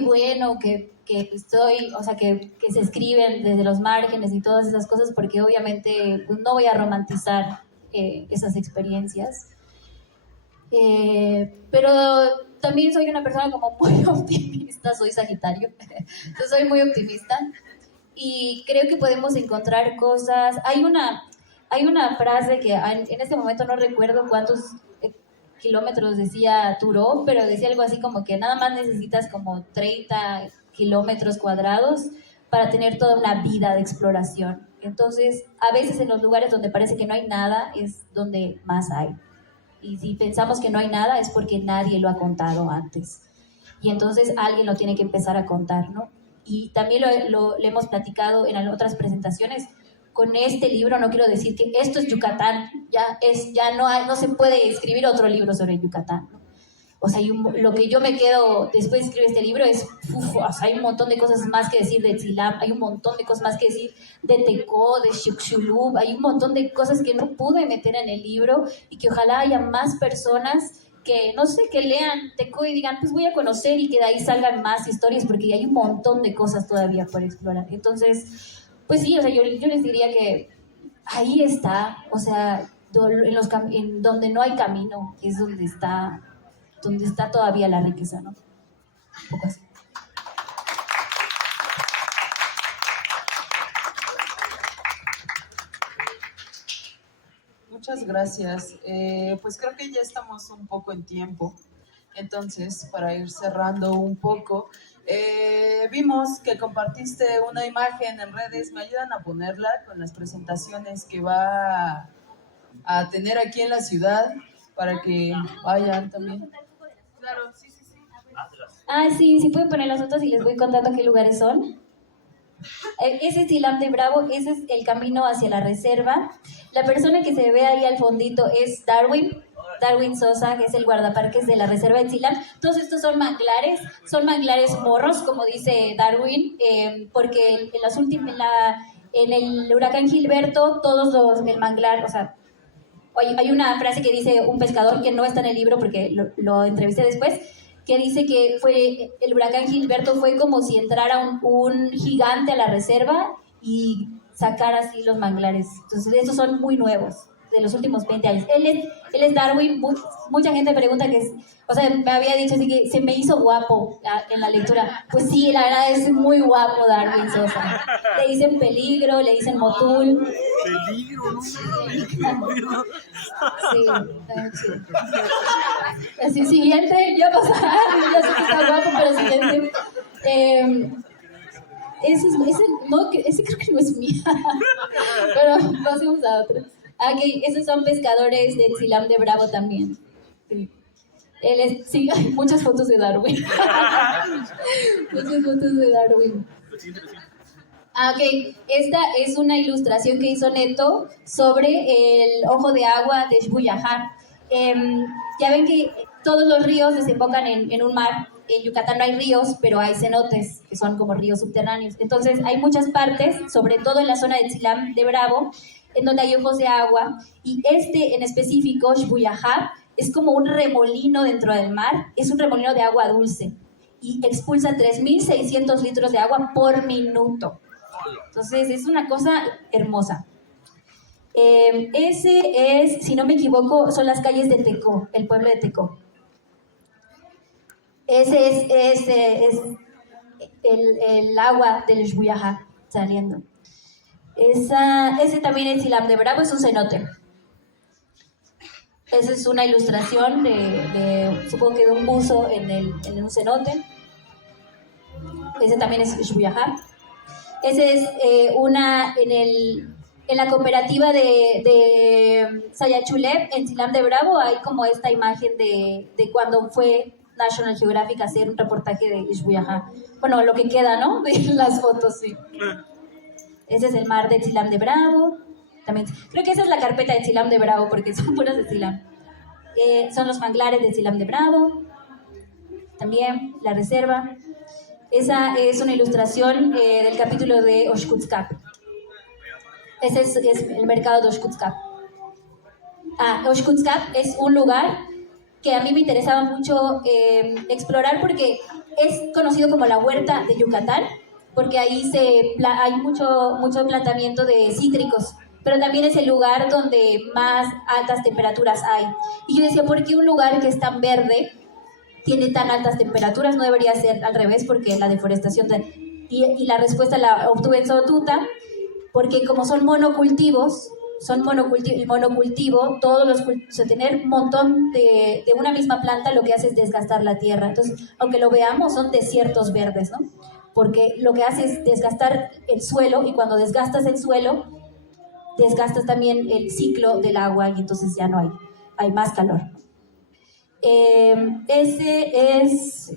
bueno, que estoy, o sea, que se escriben desde los márgenes y todas esas cosas, porque obviamente pues, no voy a romantizar esas experiencias. Pero también soy una persona como muy optimista, soy Sagitario, entonces soy muy optimista y creo que podemos encontrar cosas. Hay una frase que en este momento no recuerdo cuántos kilómetros decía Turó, pero decía algo así como que nada más necesitas como 30 kilómetros cuadrados para tener toda una vida de exploración. Entonces, a veces en los lugares donde parece que no hay nada es donde más hay. Y si pensamos que no hay nada es porque nadie lo ha contado antes. Y entonces alguien lo tiene que empezar a contar, ¿no? Y también lo hemos platicado en otras presentaciones. Con este libro no quiero decir que esto es Yucatán, ya no se puede escribir otro libro sobre Yucatán, ¿no? O sea, lo que yo me quedo después de escribir este libro es, o sea, hay un montón de cosas más que decir de Tzilam, hay un montón de cosas más que decir de Tecó, de Xixulub, hay un montón de cosas que no pude meter en el libro y que ojalá haya más personas que, no sé, que lean Tecó y digan, pues voy a conocer y que de ahí salgan más historias porque hay un montón de cosas todavía por explorar. Entonces, pues sí, o sea, yo les diría que ahí está, o sea, en donde no hay camino es donde está todavía la riqueza, ¿no? Un poco así. Muchas gracias. Pues creo que ya estamos un poco en tiempo. Entonces, para ir cerrando un poco, vimos que compartiste una imagen en redes. ¿Me ayudan a ponerla con las presentaciones que va a tener aquí en la ciudad para que vayan también? Claro, sí. Sí, pueden poner las otras y les voy contando qué lugares son. Ese es Tzilam de Bravo, ese es el camino hacia la reserva. La persona que se ve ahí al fondito es Darwin Sosa, que es el guardaparques de la reserva de Tzilam. Todos estos son manglares morros, como dice Darwin, porque en el huracán Gilberto, el manglar, o sea, hay una frase que dice un pescador que no está en el libro porque lo entrevisté después, que dice que el huracán Gilberto fue como si entrara un gigante a la reserva y sacara así los manglares. Entonces, estos son muy nuevos, de los últimos 20 años. Él es Darwin. Mucha gente pregunta o sea, me había dicho así que se me hizo guapo en la lectura. Pues sí, la verdad es muy guapo Darwin Sosa. Le dicen peligro, le dicen motul. Peligro, no. Sí. Así, siguiente, ya pasar, ya sé que está guapo, pero siguiente. Ese creo que no es mía. Pero pasemos a otro. Okay, esos son pescadores de Tzilam de Bravo también. Sí. Sí, hay muchas fotos de Darwin. Muchas fotos de Darwin. Ah, ok. Esta es una ilustración que hizo Neto sobre el ojo de agua de Xbuyajar. Ya ven que todos los ríos desembocan en un mar. En Yucatán no hay ríos, pero hay cenotes, que son como ríos subterráneos. Entonces hay muchas partes, sobre todo en la zona de Tzilam de Bravo, en donde hay ojos de agua. Y este en específico, Xbuyajar, es como un remolino dentro del mar. Es un remolino de agua dulce. Y expulsa 3.600 litros de agua por minuto. Entonces es una cosa hermosa. Ese es, si no me equivoco, son las calles de Tecó, el pueblo de Tecó. Ese es el agua del Xbuyajar saliendo. Ese también es Tzilam de Bravo, es un cenote. Esa es una ilustración supongo que de un buzo en un cenote. Ese también es Xbuyajar. Ese es en la cooperativa de Sayachulep, en Tzilam de Bravo, hay como esta imagen de cuando fue National Geographic a hacer un reportaje de Xbuyajar. Bueno, lo que queda, ¿no? De las fotos, sí. Ese es el mar de Tzilam de Bravo. También, creo que esa es la carpeta de Tzilam de Bravo, porque son puras de Tzilam. Son los manglares de Tzilam de Bravo. También la reserva. Esa es una ilustración del capítulo de Oshkutzcap. Ese es el mercado de Oshkutzcap. Oshkutzcap es un lugar que a mí me interesaba mucho explorar porque es conocido como la huerta de Yucatán, porque ahí hay mucho plantamiento de cítricos, pero también es el lugar donde más altas temperaturas hay. Y yo decía, ¿por qué un lugar que es tan verde tiene tan altas temperaturas? No debería ser al revés, porque la deforestación... Y la respuesta la obtuve en Sotuta, porque como son monocultivos, el monocultivo, tener un montón de una misma planta lo que hace es desgastar la tierra. Entonces, aunque lo veamos, son desiertos verdes, ¿no? Porque lo que hace es desgastar el suelo, y cuando desgastas el suelo, desgastas también el ciclo del agua, y entonces ya no hay más calor. Ese es...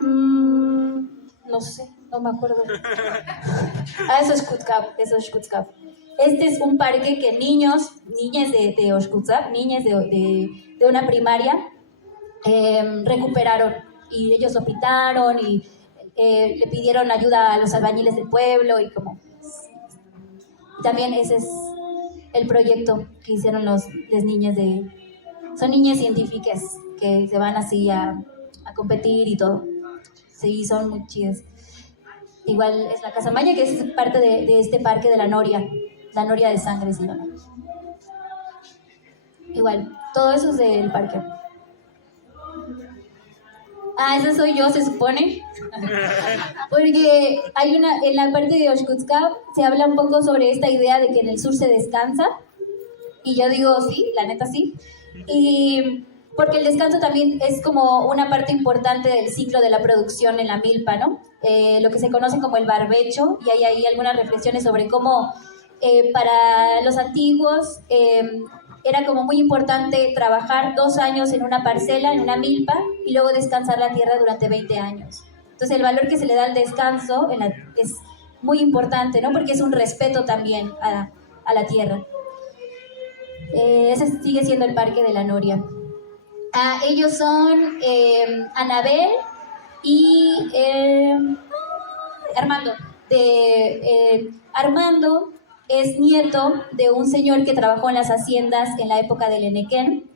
no sé, no me acuerdo. Eso es Xkutzcap. Este es un parque que niñas de Oshkutzcap, niñas de una primaria, recuperaron, y ellos lo pintaron y le pidieron ayuda a los albañiles del pueblo, y también ese es el proyecto que hicieron las niñas son niñas científicas que se van así a competir y todo. Sí, son muy chidas. Igual es la Casa Maya, que es parte de este parque de la Noria de sangre, ¿sí? Igual, todo eso es del parque. Esa soy yo, se supone. Porque en la parte de Oshkutzcap se habla un poco sobre esta idea de que en el sur se descansa. Y yo digo, sí, la neta sí. Y porque el descanso también es como una parte importante del ciclo de la producción en la milpa, ¿no? Lo que se conoce como el barbecho, y hay ahí algunas reflexiones sobre cómo para los antiguos era como muy importante trabajar 2 años en una parcela, en una milpa, y luego descansar la tierra durante 20 años. Entonces el valor que se le da al descanso es muy importante, ¿no? Porque es un respeto también a la tierra. Ese sigue siendo el Parque de la Noria. Ellos son Anabel y Armando. Armando es nieto de un señor que trabajó en las haciendas en la época del Enequén,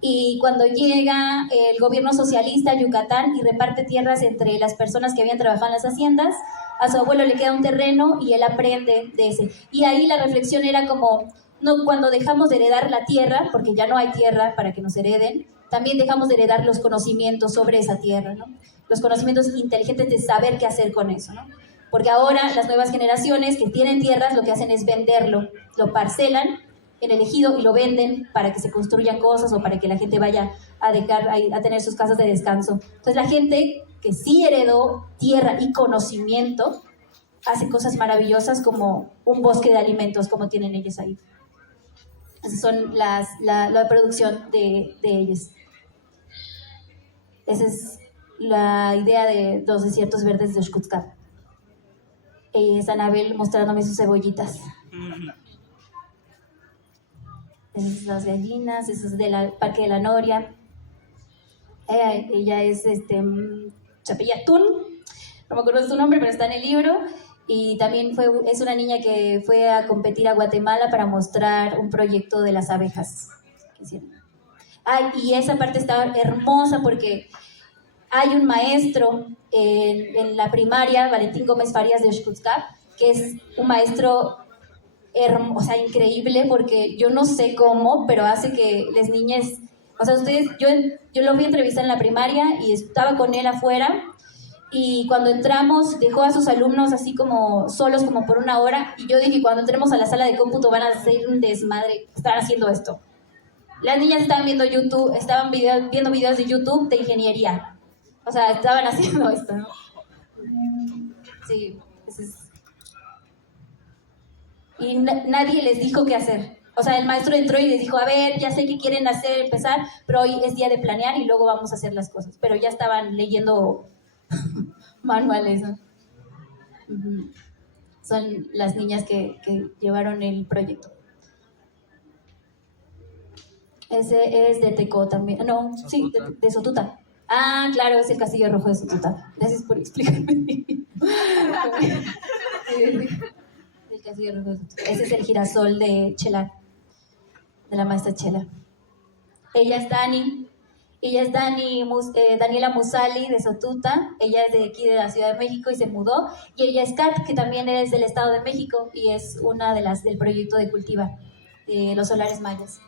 y cuando llega el gobierno socialista a Yucatán y reparte tierras entre las personas que habían trabajado en las haciendas, a su abuelo le queda un terreno y él aprende de ese. Y ahí la reflexión era como, no, cuando dejamos de heredar la tierra, porque ya no hay tierra para que nos hereden, también dejamos de heredar los conocimientos sobre esa tierra, ¿no? Los conocimientos inteligentes de saber qué hacer con eso, ¿no? Porque ahora las nuevas generaciones que tienen tierras lo que hacen es venderlo, lo parcelan en el ejido y lo venden para que se construyan cosas o para que la gente vaya a tener sus casas de descanso. Entonces la gente que sí heredó tierra y conocimiento hace cosas maravillosas como un bosque de alimentos como tienen ellos ahí. Esas son la producción de ellos. Esa es la idea de los desiertos verdes de Oshkutzcap. Es Anabel mostrándome sus cebollitas. Esas son las gallinas, eso es del Parque de la Noria. Ella es Chapella Tún, no me acuerdo su nombre, pero está en el libro. Y también es una niña que fue a competir a Guatemala para mostrar un proyecto de las abejas que hicieron. Y esa parte está hermosa porque hay un maestro en la primaria, Valentín Gómez Farías de Oshkutzcap, que es un maestro increíble, porque yo no sé cómo, pero hace que las niñas, yo lo vi entrevistar en la primaria y estaba con él afuera, y cuando entramos dejó a sus alumnos así como solos como por una hora, y yo dije, cuando entremos a la sala de cómputo van a hacer un desmadre, están haciendo esto. Las niñas estaban viendo YouTube, viendo videos de YouTube de ingeniería, o sea, estaban haciendo esto, ¿no? Sí, y nadie les dijo qué hacer. O sea, el maestro entró y les dijo, a ver, ya sé qué quieren hacer, empezar, pero hoy es día de planear y luego vamos a hacer las cosas. Pero ya estaban leyendo manuales, ¿no? Son las niñas que llevaron el proyecto. Ese es de Teco también. No, sí, de Sotuta. Ah, claro, es el Castillo Rojo de Sotuta. Gracias por explicarme. El Castillo Rojo de Sotuta. Ese es el girasol de Chela, de la maestra Chela. Ella es Daniela Musali de Sotuta. Ella es de aquí de la Ciudad de México y se mudó. Y ella es Kat, que también es del Estado de México y es una de las del proyecto de Cultiva, de los solares mayas.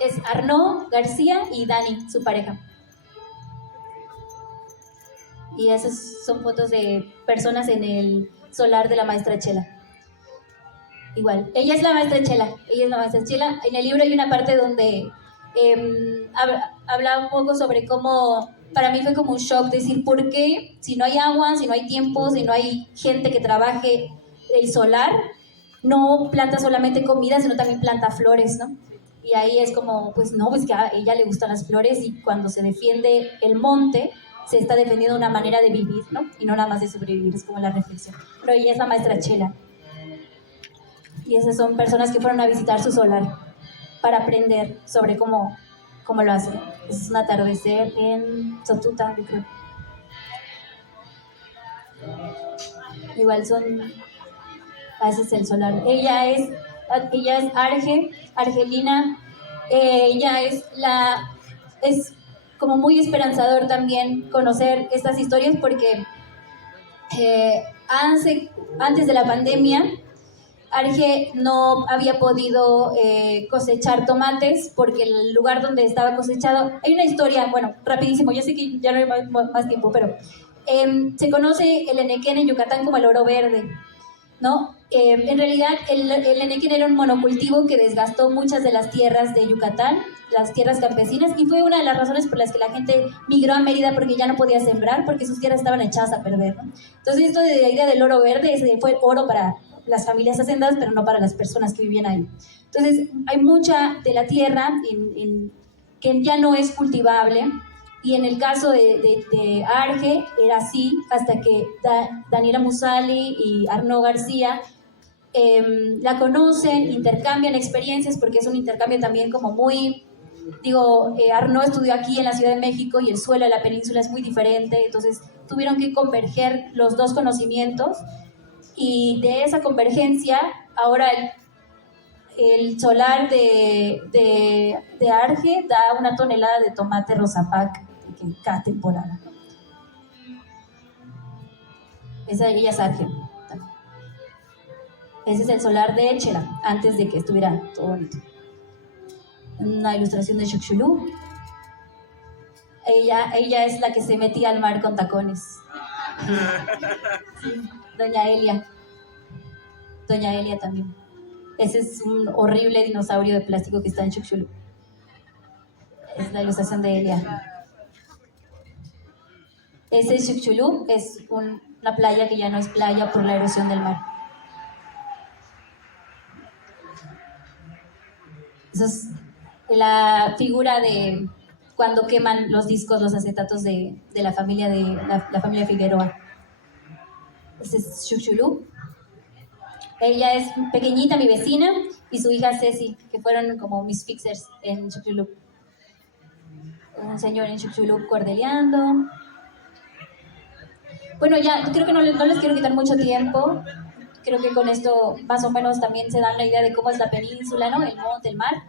Es Arnaud García y Dani, su pareja. Y esas son fotos de personas en el solar de la maestra Chela. Igual, ella es la maestra Chela. En el libro hay una parte donde habla un poco sobre cómo, para mí fue como un shock decir, ¿por qué si no hay agua, si no hay tiempo, si no hay gente que trabaje el solar, no planta solamente comida, sino también planta flores, ¿no? Y ahí es como, pues no, pues que a ella le gustan las flores y cuando se defiende el monte, se está defendiendo una manera de vivir, ¿no? Y no nada más de sobrevivir, es como la reflexión. Pero ella es la maestra Chela. Y esas son personas que fueron a visitar su solar para aprender sobre cómo lo hacen. Es un atardecer en Sotuta, yo creo. Igual ese es el solar. Ella es Argelina. Ella es como muy esperanzador también conocer estas historias porque antes de la pandemia Arge no había podido cosechar tomates porque el lugar donde estaba cosechado, hay una historia, bueno, rapidísimo, yo sé que ya no hay más tiempo, pero se conoce el enequén en Yucatán como el oro verde, ¿no? En realidad el enequén era un monocultivo que desgastó muchas de las tierras de Yucatán, las tierras campesinas, y fue una de las razones por las que la gente migró a Mérida porque ya no podía sembrar, porque sus tierras estaban echadas a perder, ¿no? Entonces esto de la idea del oro verde fue oro para las familias hacendadas, pero no para las personas que vivían ahí. Entonces hay mucha de la tierra que ya no es cultivable, y en el caso de Arge era así hasta que Daniela Musali y Arnaud García la conocen, intercambian experiencias, porque es un intercambio también como muy, Arnaud estudió aquí en la Ciudad de México y el suelo de la península es muy diferente, entonces tuvieron que converger los dos conocimientos, y de esa convergencia ahora el solar de Arge da 1 tonelada de tomate rosapac cada temporada. Ella es Arge. Ese es el solar de Chela, antes de que estuviera todo bonito. Una ilustración de Xuxulú. Ella es la que se metía al mar con tacones. Sí, Doña Elia también. Ese es un horrible dinosaurio de plástico que está en Xuxulú. Es la ilustración de Elia. Ese Xuxulú es una playa que ya no es playa por la erosión del mar. Esa es la figura de cuando queman los discos, los acetatos de la familia la familia Figueroa. Ese es Chuchulú. Ella es pequeñita, mi vecina, y su hija Ceci, que fueron como mis fixers en Chuchulú. Un señor en Chuchulú cordeleando. Bueno, ya creo que no les quiero quitar mucho tiempo. Creo que con esto más o menos también se dan la idea de cómo es la península, ¿no? El monte, el mar.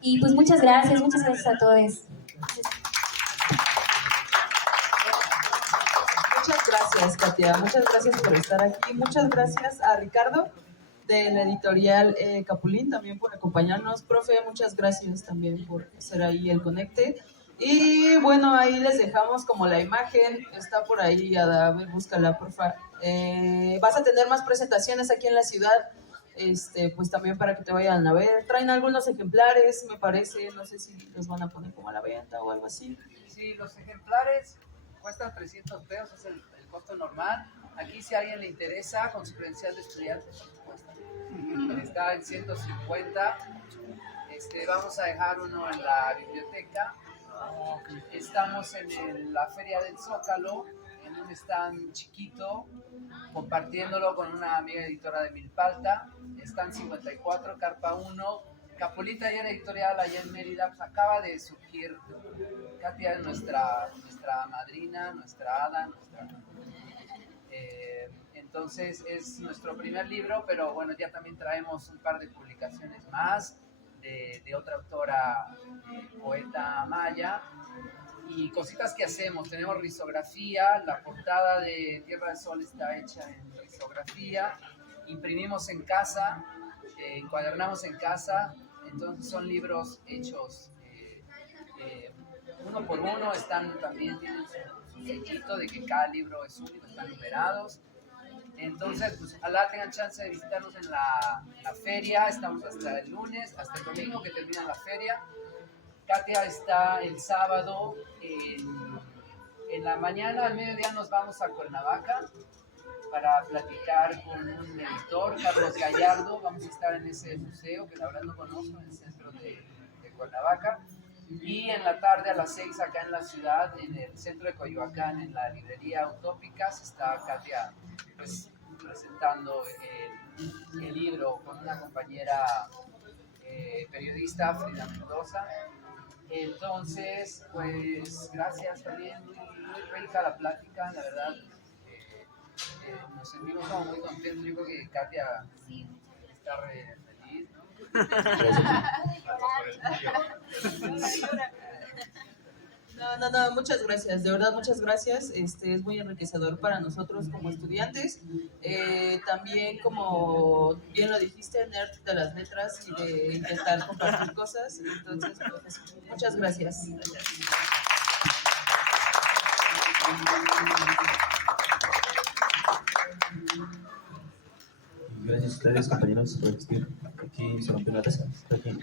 Y pues muchas gracias a todos. Muchas gracias, Katia. Muchas gracias por estar aquí. Muchas gracias a Ricardo de la editorial Capulín también por acompañarnos. Profe, muchas gracias también por hacer ahí el conecte. Y bueno, ahí les dejamos como la imagen. Está por ahí, a ver, búscala, porfa. Vas a tener más presentaciones aquí en la ciudad. Pues también para que te vayan a ver. Traen algunos ejemplares, me parece. No sé si los van a poner como a la venta o algo así. Sí, los ejemplares cuestan 300 pesos, es el costo normal. Aquí si a alguien le interesa, con su credencial de estudiante, por supuesto, está en 150. Vamos a dejar uno en la biblioteca. Estamos en la Feria del Zócalo, en un stand chiquito, compartiéndolo con una amiga editora de Milpalta. Stand 54, Carpa 1. Capulín Taller Editorial allá en Mérida, pues acaba de surgir. Katia es nuestra madrina, nuestra hada, entonces es nuestro primer libro, pero bueno, ya también traemos un par de publicaciones más de otra autora, poeta maya, y cositas que hacemos. Tenemos risografía, la portada de Tierra del Sol está hecha en risografía, imprimimos en casa, encuadernamos en casa, entonces son libros hechos uno por uno, también tienen su sellito de que cada libro es único, están numerados. Entonces, pues ojalá tengan chance de visitarnos en la feria. Estamos hasta el lunes, hasta el domingo que termina la feria. Katia está el sábado en la mañana, al mediodía nos vamos a Cuernavaca para platicar con un editor, Carlos Gallardo. Vamos a estar en ese museo que la verdad no conozco, en el centro de Cuernavaca. Y en la tarde a las 6 acá en la ciudad, en el centro de Coyoacán, en la librería Utópicas, está Katia pues presentando el libro con una compañera periodista, Frida Mendoza. Entonces, pues gracias también, muy rica la plática, la verdad. Nos sentimos como muy contentos. Yo creo que Katia está feliz, ¿no? No, muchas gracias, de verdad muchas gracias. Es muy enriquecedor para nosotros como estudiantes, también como bien lo dijiste, nerd de las letras y de intentar compartir cosas. Entonces, pues, muchas gracias. Gracias a ustedes, compañeros, por existir. Aquí se rompió la taza. Aquí.